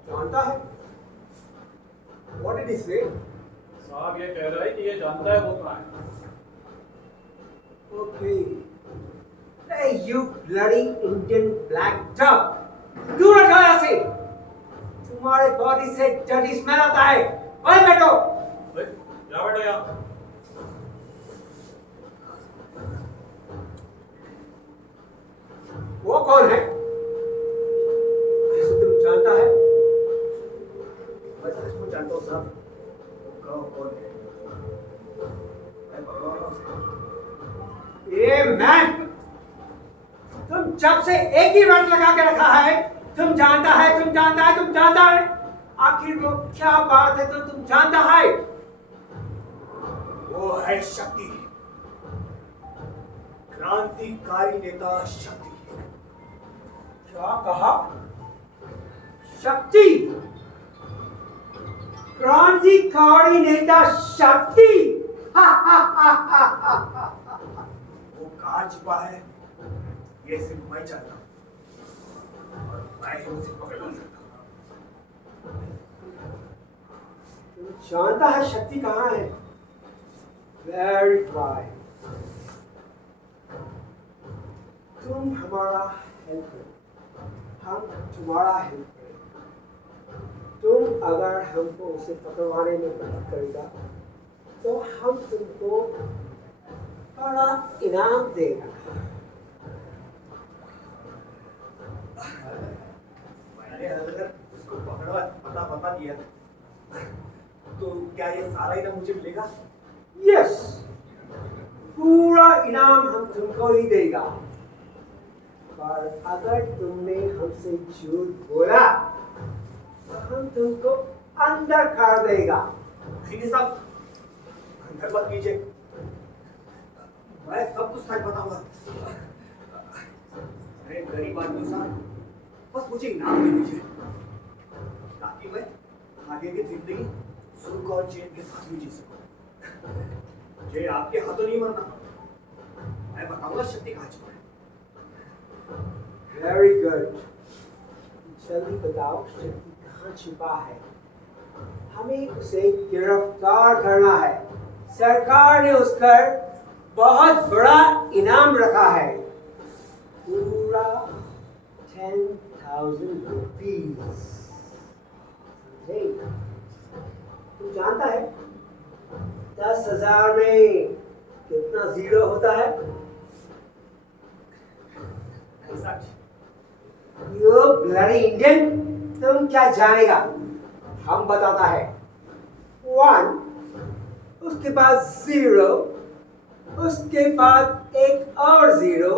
जानता है? What did he say? साहब ये कह रहा है कि ये जानता है वो कहाँ है। Okay. Hey, you bloody Indian black dog! दूर रखो यहाँ से! तुम्हारे बॉडी से डर्टी स्मेल आता है। ओए बैठो। जा बेटा यहाँ। वो कौन है? जिसे तुम जानता है? मैं सचमुच जानता हूँ साहब, वो कौन है? मैं पकड़वाऊंगा उसे। ये मैन! तुम जब से एक ही रट लगा के रखा है, तुम जानता है, तुम जानता है, तुम जानता है। आखिर वो क्या बात है तो तुम जानता है? वो है शक्ति, क्रांतिकारी नेता शक्ति। क्या कहा? शक्ति? क्रांतिकारी नेता शक्ति? वो कहाँ छिपा है ये सिर्फ मैं जानता हूँ, और मैं ही उसे पकड़ सकता हूँ। तुम जानता है शक्ति कहाँ है? Very fine. तुम हमारा हेल्प करो, हम तुम्हारा हेल्प करें। तुम अगर हमको उसे पकड़वाने में मदद करेगा तो हम तुमको बड़ा इनाम देगा। मैंने अगर उसको पकड़ा पता बता दिया तो क्या ये सारा इनाम मुझे मिलेगा? यस, पूरा इनाम हम तुमको ही देगा। पर अगर तुमने हमसे झूठ बोला तो हम तुमको अंदर कर देगा। खीनी साहब, अंदर मत कीजिए, मैं सब कुछ सच बताऊंगा। अरे गरीब आदमी साहब, बस मुझे इनाम दे दीजिए ताकि मैं आगे की जिंदगी सुख और चैन के साथ में जी सकूं। मुझे आपके हाथों नहीं मरना, मैं बताऊंगा शक्ति कहाँ छिपा है। वेरी गुड, जल्दी बताओ शक्ति कहाँ छिपा है। हमें उसे गिरफ्तार करना है। सरकार ने उस पर बहुत बड़ा इनाम रखा है, पूरा 10,000 रुपीस। हे, तू जानता है 10,000 में कितना जीरो होता है? ऐसा यू ब्लडी इंडियन, तुम क्या जानेगा? हम बताता है 1, उसके बाद 0, उसके बाद एक और 0,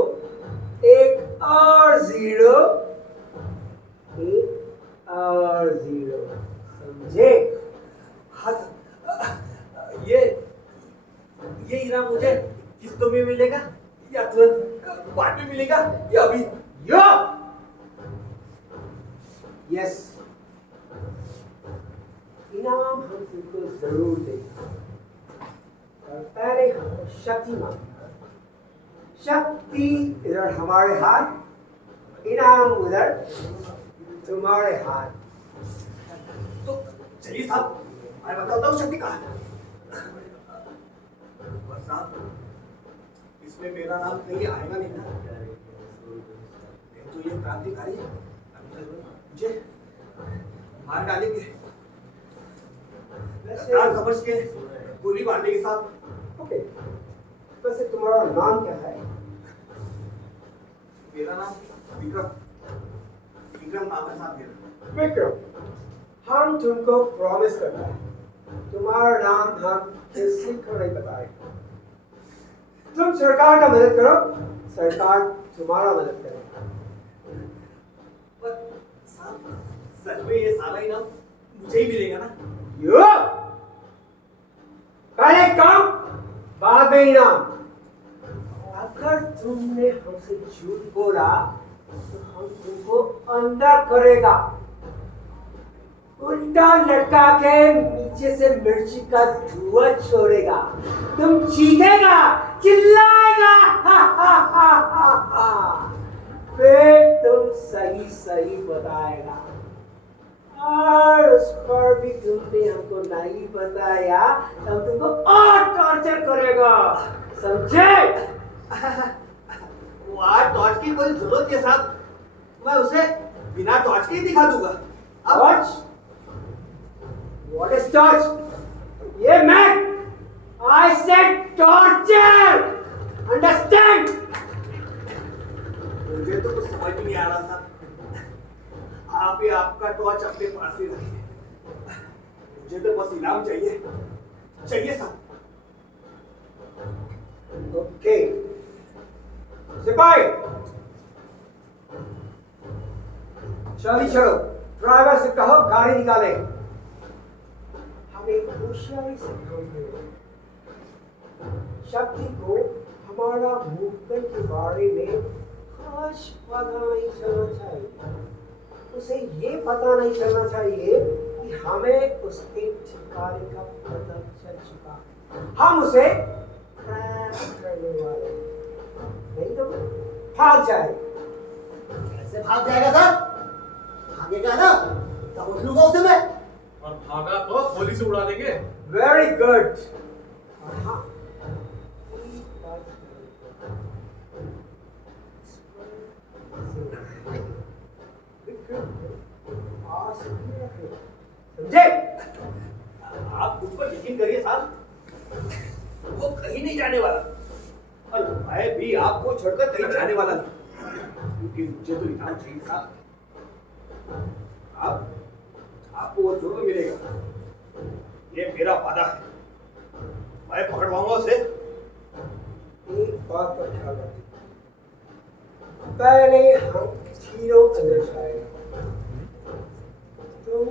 एक और 0, एक और 0, समझे? हाँ सर, ये इनाम मुझे किस्तों में मिलेगा या तुरंत बाद में मिलेगा या अभी? यो यस, इनाम हम तुमको जरूर देंगे, और पहले हमको शक्ति मांगेगा। शक्ति इधर हमारे हाथ, इनाम उधर तुम्हारे हाथ। तो चलिए साहब, मैं बताता हूँ शक्ति कहाँ है। बस साहब, इसमें मेरा नाम कहीं आएगा नहीं ना। नहीं तो ये क्रांतिकारी मुझे मार डालेंगे। सरकार समझ के गोली मार देगी साहब। ओके, वैसे तुम्हारा नाम क्या है? मेरा नाम विक्रम नाम है साहब मेरा। विक्रम, हम तुमको प्रॉमिस करता है तुम्हारा नाम हम किसी को नहीं बताएंगे। तुम सरकार का मदद करो, सरकार तुम्हारा मदद करेगी। पर साहब, सच में ये सारा इनाम मुझे ही मिलेगा ना? यो, पहले काम बाद में इनाम। अगर तुमने हमसे झूठ बोला तो हम तुमको अंदर करेगा, उल्टा लटका के नीचे से मिर्ची का धुआं छोड़ेगा, तुम चीखेगा, चिल्लाएगा, फिर तुम सही सही बताएगा, और उस पर भी तुमने हमको नहीं बताया तो हम तुमको और टॉर्चर करेगा, समझे? वहाँ टॉर्च की कोई जरूरत है साहब, मैं उसे बिना टॉर्च के ही दिखा दूंगा। टॉर्च? What is torch? ये मैं I said torture. Understand? मुझे तो कुछ समझ भी नहीं आ रहा साहब। आप ही आपका टॉर्च अपने पास ही रखिए। मुझे तो बस इनाम चाहिए साहब। ओके, सिपाही चलो, ड्राइवर से कहो गाड़ी निकाले। हमें होशियारी से काम करें। शक्ति को हमारा मूवमेंट के बारे में कुछ पता नहीं चलना चाहिए। उसे ये पता नहीं चलना चाहिए कि हमें उसके ठिकाने का पता चल चुका है। हम उसे ट्रैप करने वाले हैं। नहीं तो भाग जाए। कैसे भाग जाएगा साहब? भागेगा ना तब उठ लूंगा उसे मैं। और भागा तो गोली से उड़ा देंगे। Very good. हाँ, समझे? आप मुझ पर यकीन करिए साहब, वो कहीं नहीं जाने वाला, और मैं भी आपको छोड़कर कहीं जाने वाला नहीं, क्योंकि मुझे तो इनाम चाहिए साहब। आपको वो जरूर मिलेगा, ये मेरा वादा है। मैं पकड़वाऊंगा उसे। एक बात का ख्याल रखिए, पहले हम तीनों अंदर जाएंगे, तुम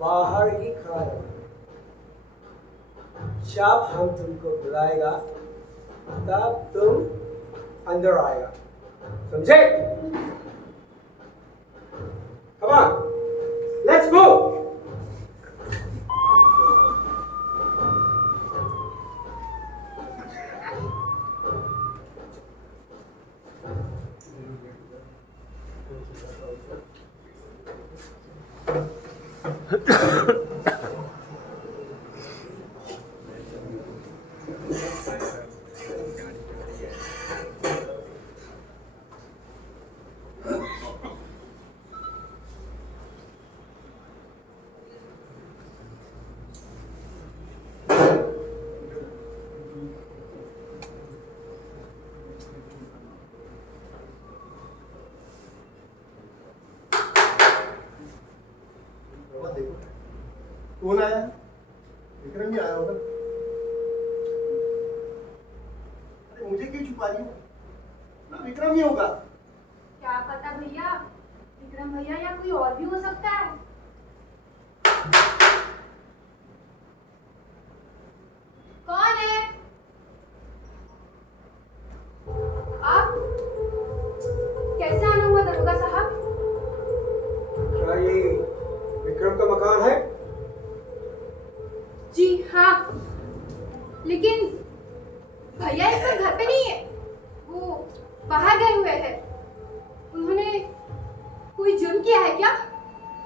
बाहर ही खड़ा रहो। जब हम तुमको बुलाएगा तब तुम अंदर आएगा, समझे? Come on, let's move. मत देखो। कौन आया? विक्रम ही आया होगा। अरे मुझे क्यों छुपा रही हो? ना विक्रम ही होगा। क्या पता भैया, विक्रम भैया या कोई और भी हो सकता है। कौन है आप? कैसे आना हुआ दरोगा साहब? क्या ये विक्रम का मकान है? जी हाँ, लेकिन भैया इस वक्त घर पे नहीं है, वो बाहर गए हुए हैं। उन्होंने कोई जुर्म किया है क्या?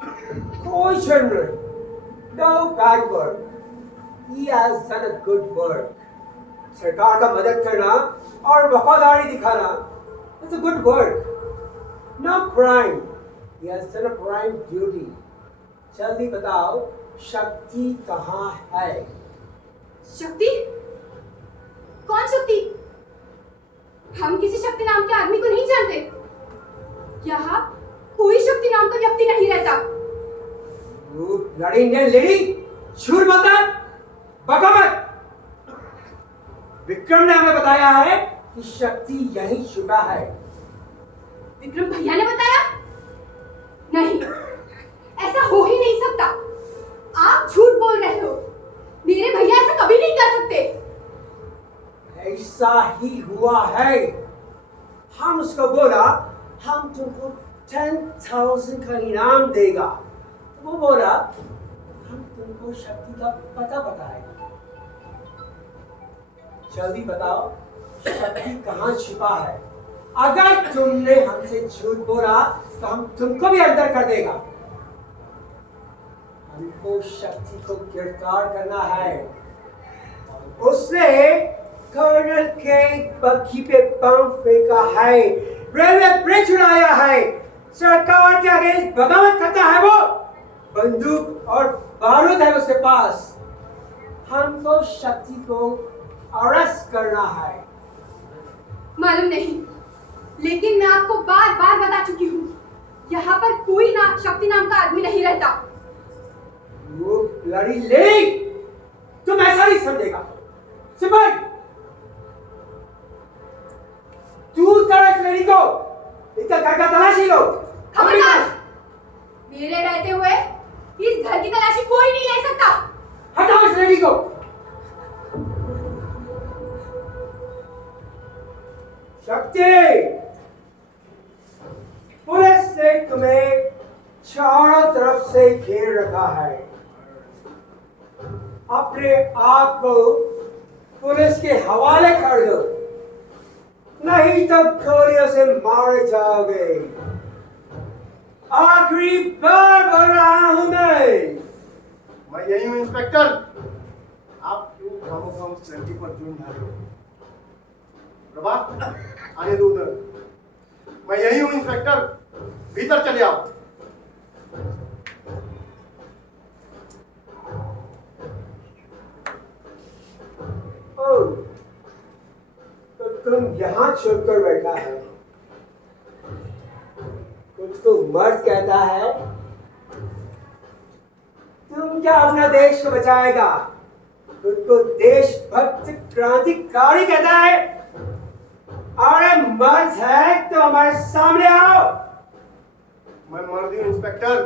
कोई जुर्म नहीं। No bad work. He has done a good work. सरकार का मदद करना और वफादारी दिखाना is a good work. No crime. He has done a prime duty. जल्दी बताओ, शक्ति कहाँ है? शक्ति? कौन शक्ति? हम किसी शक्ति नाम के आदमी को नहीं जानते। यहाँ कोई शक्ति नाम का व्यक्ति नहीं रहता। You bloody Indian lady! झूठ मत बोल! बका मत! विक्रम ने हमें बताया है कि शक्ति यहीं छुपा है। विक्रम भैया ने बताया? नहीं, ऐसा हो ही नहीं सकता। आप झूठ बोल रहे हो। मेरे भैया ऐसा कभी नहीं कर सकते। ऐसा ही हुआ है। हम उसको बोला हम तुमको 10,000 का इनाम देगा, तो वो बोला हम तुमको शक्ति का पता बताएगा। जल्दी बताओ, शक्ति कहाँ छिपा है? अगर तुमने हमसे झूठ बोला तो हम तुमको भी अंदर कर देगा। हमको शक्ति को गिरफ्तार करना है। उसने कर्नल के बग्घी पे बम फेंका है, रेलवे ब्रिज उड़ाया है, सरकार के अगेंस्ट बगावत करता है। वो बंदूक और बारूद है उसके पास। हमको शक्ति को अरेस्ट करना है। मालूम नहीं, लेकिन मैं आपको बार बार बता चुकी हूँ, यहाँ पर कोई ना शक्ति नाम का आदमी नहीं रहता। वो ब्लडी लेडी, तुम ऐसा नहीं समझेगा। सिपाही, दूर करो इस लेडी को, इसका घर का तलाशी लो। खबरदार! मेरे रहते हुए इस घर की तलाशी कोई नहीं ले सकता। हटाओ इस लेडी को। शक्ति, पुलिस ने तुम्हें चारों तरफ से घेर रखा है। अपने आप को पुलिस के हवाले कर दो, नहीं तो गोलियों से मारे जाओगे। आखिरी बार बोल रहा हूं मैं यही हूँ इंस्पेक्टर। आप क्यों खामोखा उस लड़की पर जुर्म ढा रहे हो? प्रभा, आने दो उधर। मैं यही हूँ इंस्पेक्टर, भीतर चले आओ। तो तुम यहाँ छुपकर बैठा है, खुद को मर्द कहता है। तुम क्या अपना देश को बचाएगा? खुद को देशभक्त क्रांतिकारी कहता है। अरे मर्द है तो हमारे सामने आओ। मैं मर्द हूँ इंस्पेक्टर,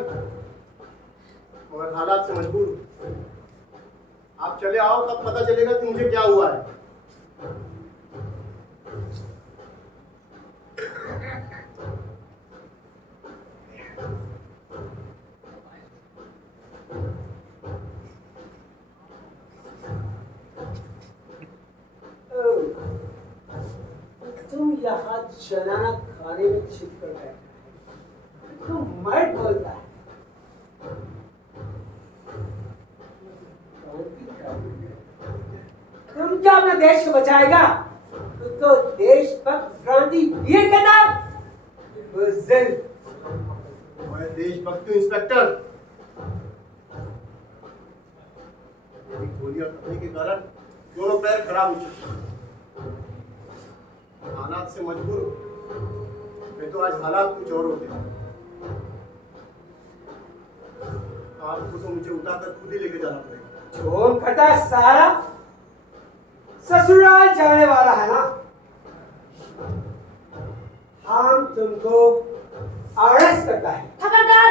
मगर हालात से मजबूर हूँ। आप चले आओ, तब पता चलेगा कि मुझे क्या हुआ है। तुम यहाँ जनाना खाने में छिप कर बैठा है, तुम मर्द बोलता है। तुम क्या अपने देश को बचाएगा? तो देशभक्त क्रांति वीर कहता है। बुज़दिल। मैं देशभक्त हूँ इंस्पेक्टर। मेरी गोलियां खाने के कारण दोनों पैर खराब हो चुके हैं। हालात से मजबूर हूँ। मैं तो आज हालात कुछ और होते हैं। आपको तो मुझे उठाकर खुद ही लेके जाना पड़ेगा। जो खटा सारा ससुराल जाने वाला है ना, हम तुमको अरेस्ट करता है। खबरदार,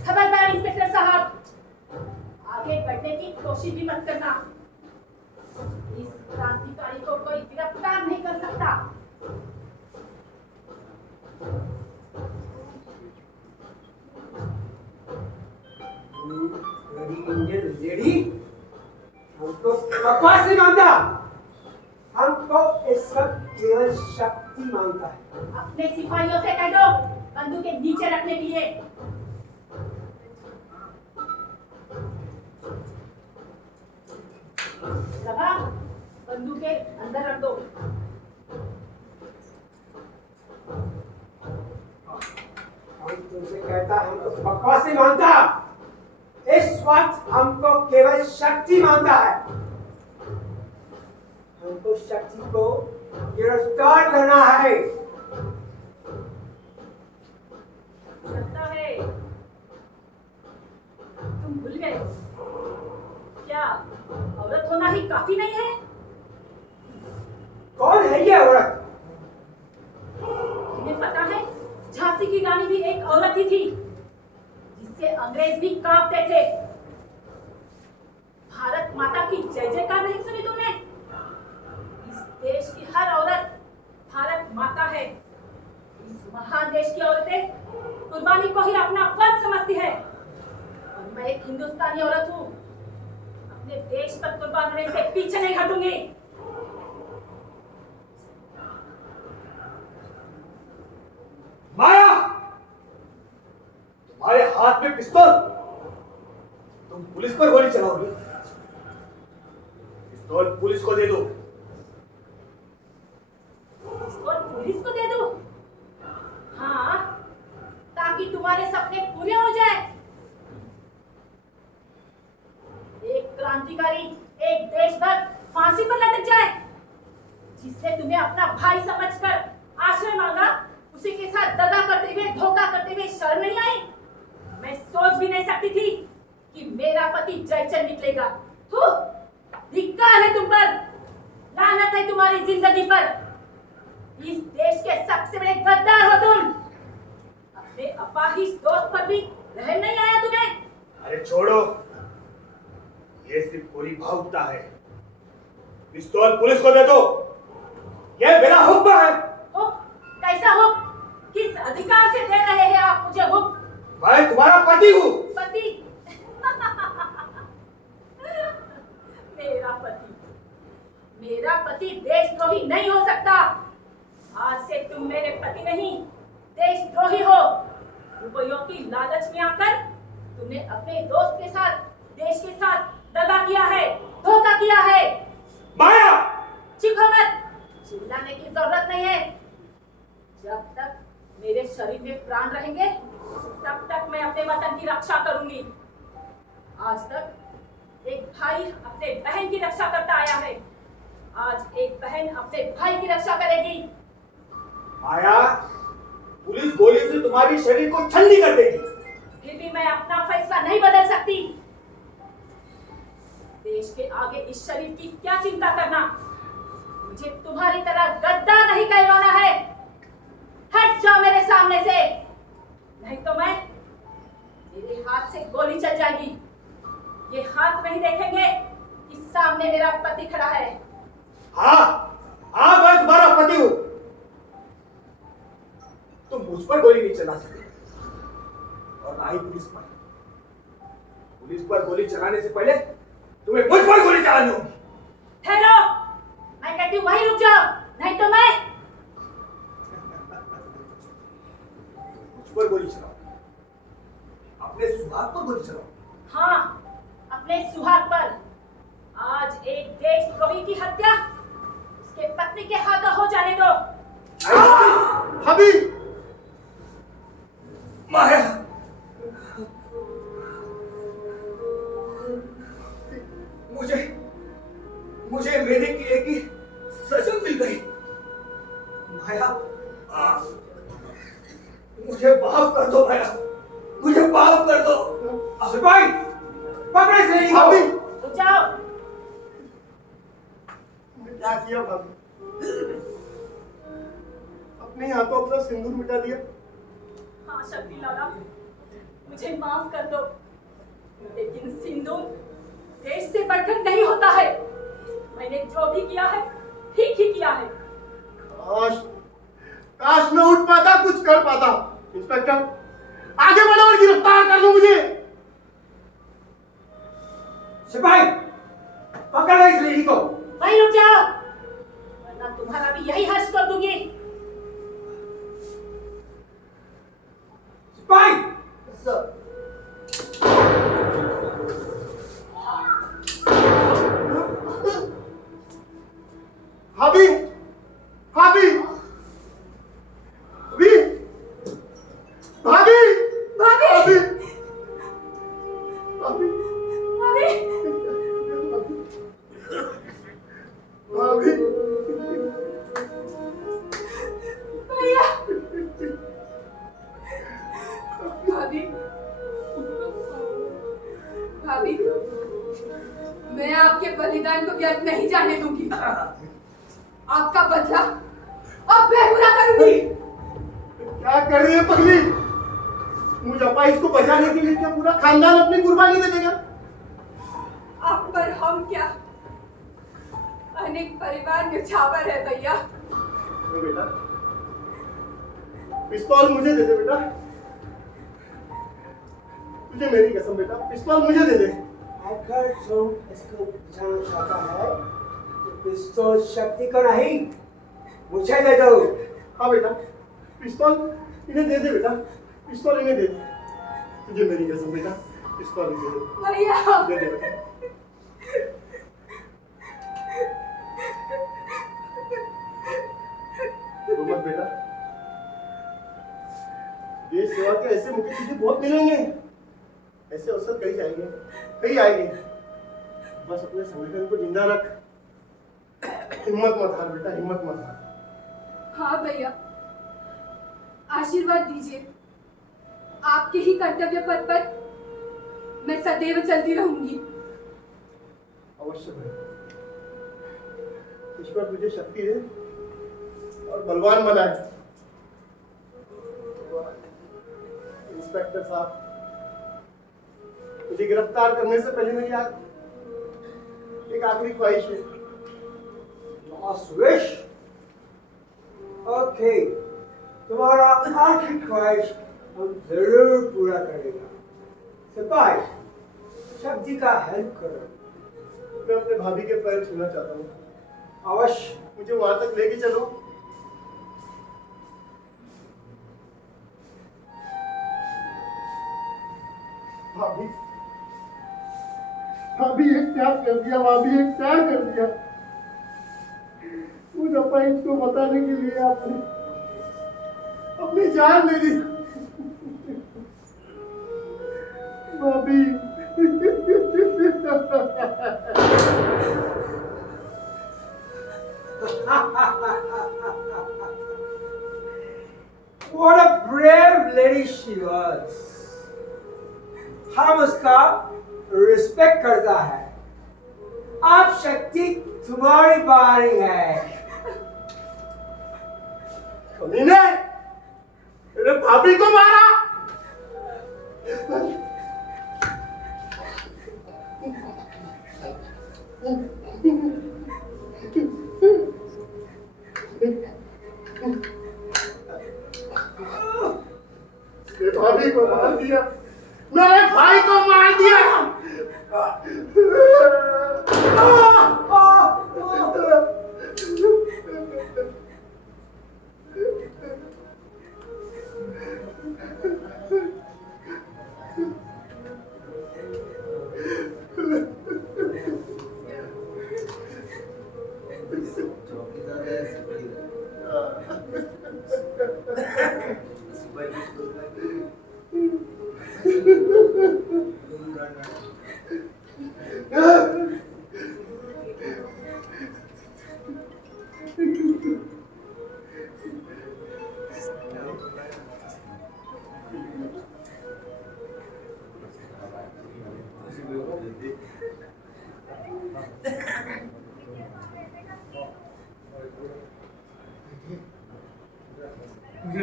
खबरदार इंस्पेक्टर साहब, आगे बढ़ने की कोशिश भी मत करना। इस क्रांतिकारी को कोई गिरफ्तार नहीं कर सकता। इंडियन लेडी हमको बकवास नहीं मानता, हमको इस वक्त केवल शक्ति मांगता है। अपने सिपाहियों से कह दो बंदूकें नीचे रखने के लिए। रवा, बंदूकें अंदर रख दो। हम तुमसे कहता है, हमको बकवास नहीं मानता, इस वक्त हमको केवल शक्ति मांगता है। हमको शक्ति को गिरफ्तार करना है। लगता है तुम भूल गए हो, क्या औरत होना ही काफी नहीं है? कौन है ये औरत? तुम्हें पता है झांसी की रानी भी एक औरत ही थी, जिससे अंग्रेज भी कांपते थे। भारत माता की जय जयकार नहीं सुनी तुमने? इस देश की हर औरत भारत माता है। इस महान देश की औरतें कुर्बानी को ही अपना फर्ज समझती है। और मैं एक हिंदुस्तानी औरत हूँ, अपने देश पर कुर्बान होने से पीछे नहीं हटूंगी। माया, तुम्हारे हाथ में पिस्तौल, तुम पुलिस पर गोली चलाओगे? पिस्तौल पुलिस को दे दो। पिस्तौल पुलिस को दे दो? हाँ, ताकि तुम्हारे सपने पूरे हो जाए। एक क्रांतिकारी, एक देशभक्त फांसी पर लटक जाए। जिसने तुम्हें अपना भाई समझकर आश्रय मांगा, उसी के साथ दगा करते हुए, धोखा करते हुए शर्म नहीं आई? मैं सोच भी नहीं सकती थी कि मेरा पति जयचंद निकलेगा। थू, धिक्कार है तुम पर, लानत है तुम्हारी जिंदगी पर। इस देश के सबसे बड़े गद्दार हो तुम। अपने अपाहिज दोस्त पर भी रहम नहीं आया तुम्हें? अरे छोड़ो, ये सिर्फ पूरी भावुकता है। पिस्तौल पुलिस को दे दो, ये मेरा हुक्म है। हुक्म? कैसा हुक्म? किस अधिकार से दे रहे हैं आप मुझे हुक्म? मैं तुम्हारा पति हूँ। पति? मेरा पति, मेरा पति देशद्रोही नहीं हो सकता। आज से तुम मेरे पति नहीं, देशद्रोही हो। रुपयों की लालच में आकर तुमने अपने दोस्त के साथ, देश के साथ दगा किया है, धोखा किया है। माया, चीखो मत, चिल्लाने की जरूरत नहीं है। जब तक मेरे शरीर में प्राण रहेंगे, तब तक मैं अपने वतन की रक्षा करूंगी। आज तक एक भाई अपने बहन की रक्षा करता आया है, आज एक बहन अपने भाई की रक्षा करेगी। माया, पुलिस गोली से तुम्हारी शरीर को ठंडी कर देगी। फिर भी मैं अपना फैसला नहीं बदल सकती। देश के आगे इस शरीर की क्या चिंता करना? मुझे तुम्हारी तरह गद्दार नहीं कहलाना है। हट जाओ मेरे सामने से, नहीं तो मेरे हाथ से गोली चल जाएगी। ये हाथ नहीं देखेंगे कि सामने मेरा पति खड़ा है। हाँ, हाँ, मैं तुम्हारा पति हूँ। तुम मुझ पर गोली नहीं चला सकते, और ना ही पुलिस पर। पुलिस पर गोली चलाने से पहले तुम्हें मुझ पर गोली चलानी होगी। ठहरो, मैं कहती हूँ वहीं रुक जाओ, नहीं तो मैं मुझ पर गोली चलाओ, अपने सुहाग पर गोली चलाओ। हाँ, अपने सुहाग पर। आज एक देशद्रोही की हत्या उसके पत्नी के हाथों हो जाने दो। भाभी, माया, मुझे मेरे किए की सजा मिल गई। माया, मुझे माफ कर दो माया, मुझे माफ कर दो। सिपाही पकड़े इस लेडी को। भाभी रुक जाओ। क्या किया भाभी? अपने हाथों अपना सिंदूर मिटा दिया। हाँ शक्ति लाला, मुझे माफ कर दो, लेकिन सिंदूर देश से बढ़कर नहीं होता है। मैंने जो भी किया है ठीक ही किया है। काश काश मैं उठ पाता, कुछ कर पाता। इंस्पेक्टर आगे बढ़ो और गिरफ्तार कर लो मुझे। सिपाही पकड़ो इस लेडी को। भाई रुक जाओ, वरना तुम्हारा भी यही हर्ष कर दूंगी। सिपाही सर भाभी भाभी भाभी भाभी भाभी! भाभी भाभी! भाभी भैया! भाभी! भाभी! मैं आपके बलिदान को व्यर्थ नहीं जाने दूंगी। आपका बदला अब मैं पूरा करूंगी। क्या कर रही है पगली? मुजफ्फा इसको बचाने के लिए क्या पूरा खानदान अपनी कुर्बानी दे देगा? आप पर हम क्या, अनेक परिवार निछावर है भैया। बेटा पिस्तौल मुझे दे दे बेटा, तुझे मेरी कसम बेटा, पिस्तौल मुझे दे दे। अगर तुम इसको बचाना चाहता है तो पिस्तौल शक्ति को नहीं मुझे दे दो। हाँ बेटा पिस्तौल इन्हें दे दे बेटा, पिस्तौल इन्हें दे दे, तुझे मेरी कसम बेटा, पिस्तौल इन्हें दे भैया! दे बेटा। रो मत बेटा, देश सेवा के ऐसे मौके तुझे बहुत मिलेंगे, ऐसे अवसर कहीं जाएंगे, कहीं आएंगे। बस अपने संगठन को जिंदा रख, हिम्मत मत हार बेटा, हिम्मत मत हार। हाँ भैया, आशीर्वाद दीजिए। आपके ही कर्तव्य पथ पर मैं सदैव चलती रहूंगी। अवश्य भाई, ईश्वर तुझे शक्ति दे और बलवान बनाए। इंस्पेक्टर साहब, मुझे गिरफ्तार करने से पहले मेरी एक आखिरी ख्वाहिश है। Last wish? ओके, तुम्हारा आखिरी ख्वाहिश हम जरूर पूरा करेगा। सिपाही शक्ति का हेल्प करो। मैं अपने भाभी के पैर छूना चाहता हूँ, अवश्य। मुझे वहां तक लेके चलो। भाभी भाभी ये क्या कर दिया, भाभी ये क्या कर दिया? मुझे इसको बताने के लिए आपने अपनी जान दे दी। भाभी What a brave lady she was. हम उसका रिस्पेक्ट करता है। अब शक्ति तुम्हारी बारी है। कमीने, मेरे भाभी को मारा। मेरे भाभी को मार दिया, मेरे भाई को मार दिया।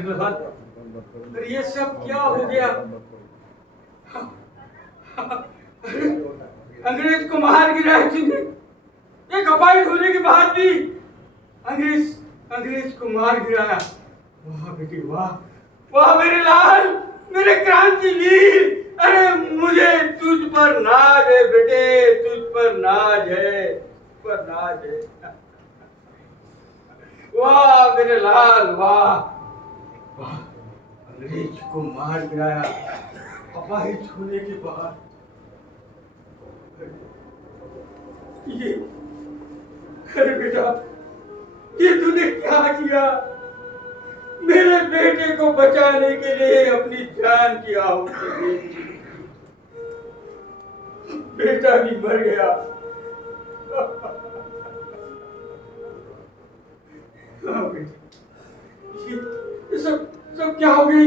नौजवान, अरे ये सब क्या हो गया? अंग्रेज को मार गिराया तुमने, ये कपाई होने के बाद भी अंग्रेज को मार गिराया। वाह बेटी वाह, वाह मेरे लाल, मेरे क्रांतिवीर। अरे मुझे तुझ पर नाज है बेटे, तुझ पर नाज है, तुझ पर नाज है। वाह मेरे लाल, वाह वाह, अंग्रेज को मार गिराया अपाहिज होने के बाद। ये अरे बेटा, ये तूने क्या किया? मेरे बेटे को बचाने के लिए अपनी जान की आहुति दे दी। बेटा भी मर गया। हाँ बेटा, ये सब क्या हो गया?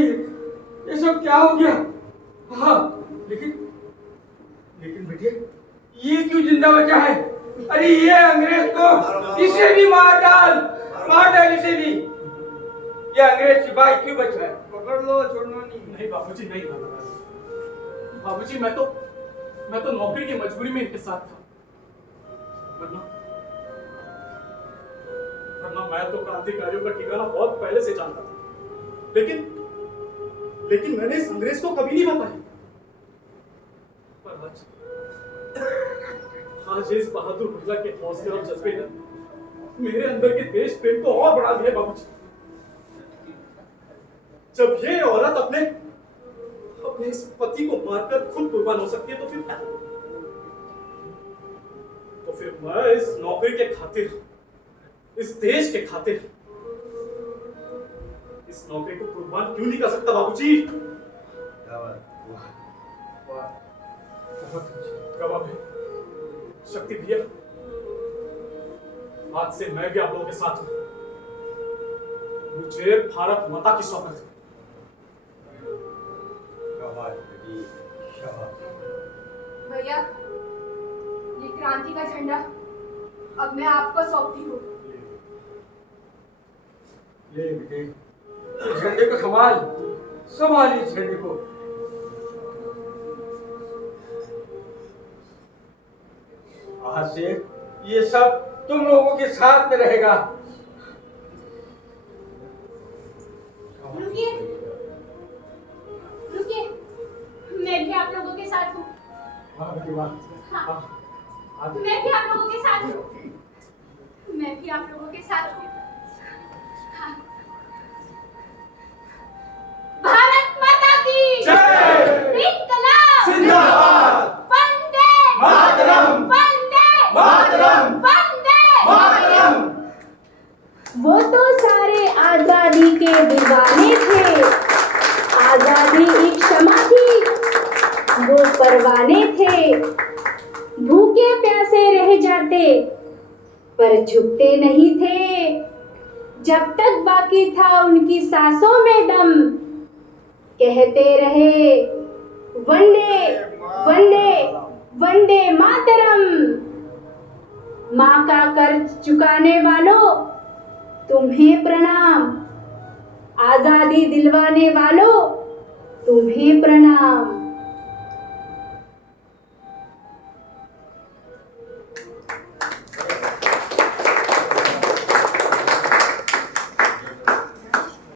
ये सब क्या हो गया? हाँ लेकिन बेटे, ये क्यों जिंदा बचा है? अरे ये अंग्रेज को, इसे भी मार डाल इसे भी। ये अंग्रेज सिपाही क्यों बचा है? पकड़ लो, छोड़ना नहीं। नहीं बाबूजी, नहीं बाबूजी, मैं तो नौकरी की मजबूरी में इनके साथ था, वरना मैं तो क्रांतिकारियों का ठिकाना बहुत पहले से जानता था। लेकिन मैंने इस अंग्रेज को कभी नहीं बताया। पर आज इस बहादुर महिला के हौसले और जज्बे ने मेरे अंदर के देश प्रेम को और बढ़ा दिया बाबूजी। जब ये औरत अपने इस पति को मारकर खुद कुर्बान हो सकती है, तो फिर मैं इस नौकरी के खातिर, इस देश के खातिर इस नौकरी को कुर्बान क्यों नहीं कर सकता बाबूजी? गवाह है शक्ति भैया, आज से मैं भी आप लोगों के साथ हूं। मुझे भारत माता की शपथ है। भैया, ये क्रांति का झंडा अब मैं आपको सौंपती हूँ। ले बेटे, इस झंडे को संभाल इस झंडे को। आज से ये सब तुम लोगों के साथ में रहेगा। रुकिए, मैं भी आप लोगों के साथ हूँ। हाँ बेटी वाह, हाँ, मैं भी आप लोगों के साथ हूँ। मैं भी आप लोगों के साथ हूँ। हाँ। भारत माता की जय! इंकलाब जिंदाबाद! वंदे मातरम! वंदे मातरम! वंदे मातरम! वो तो सारे आजादी के दीवाने थे, आजादी एक क्षमा थी, वो परवाने थे, भूखे प्यासे रह जाते पर झुकते नहीं थे। जब तक बाकी था उनकी सांसों में दम, कहते रहे वंदे वंदे वंदे मातरम। माँ का कर्ज चुकाने वालों तुम्हें प्रणाम, आजादी दिलवाने वालों तुम्हें प्रणाम।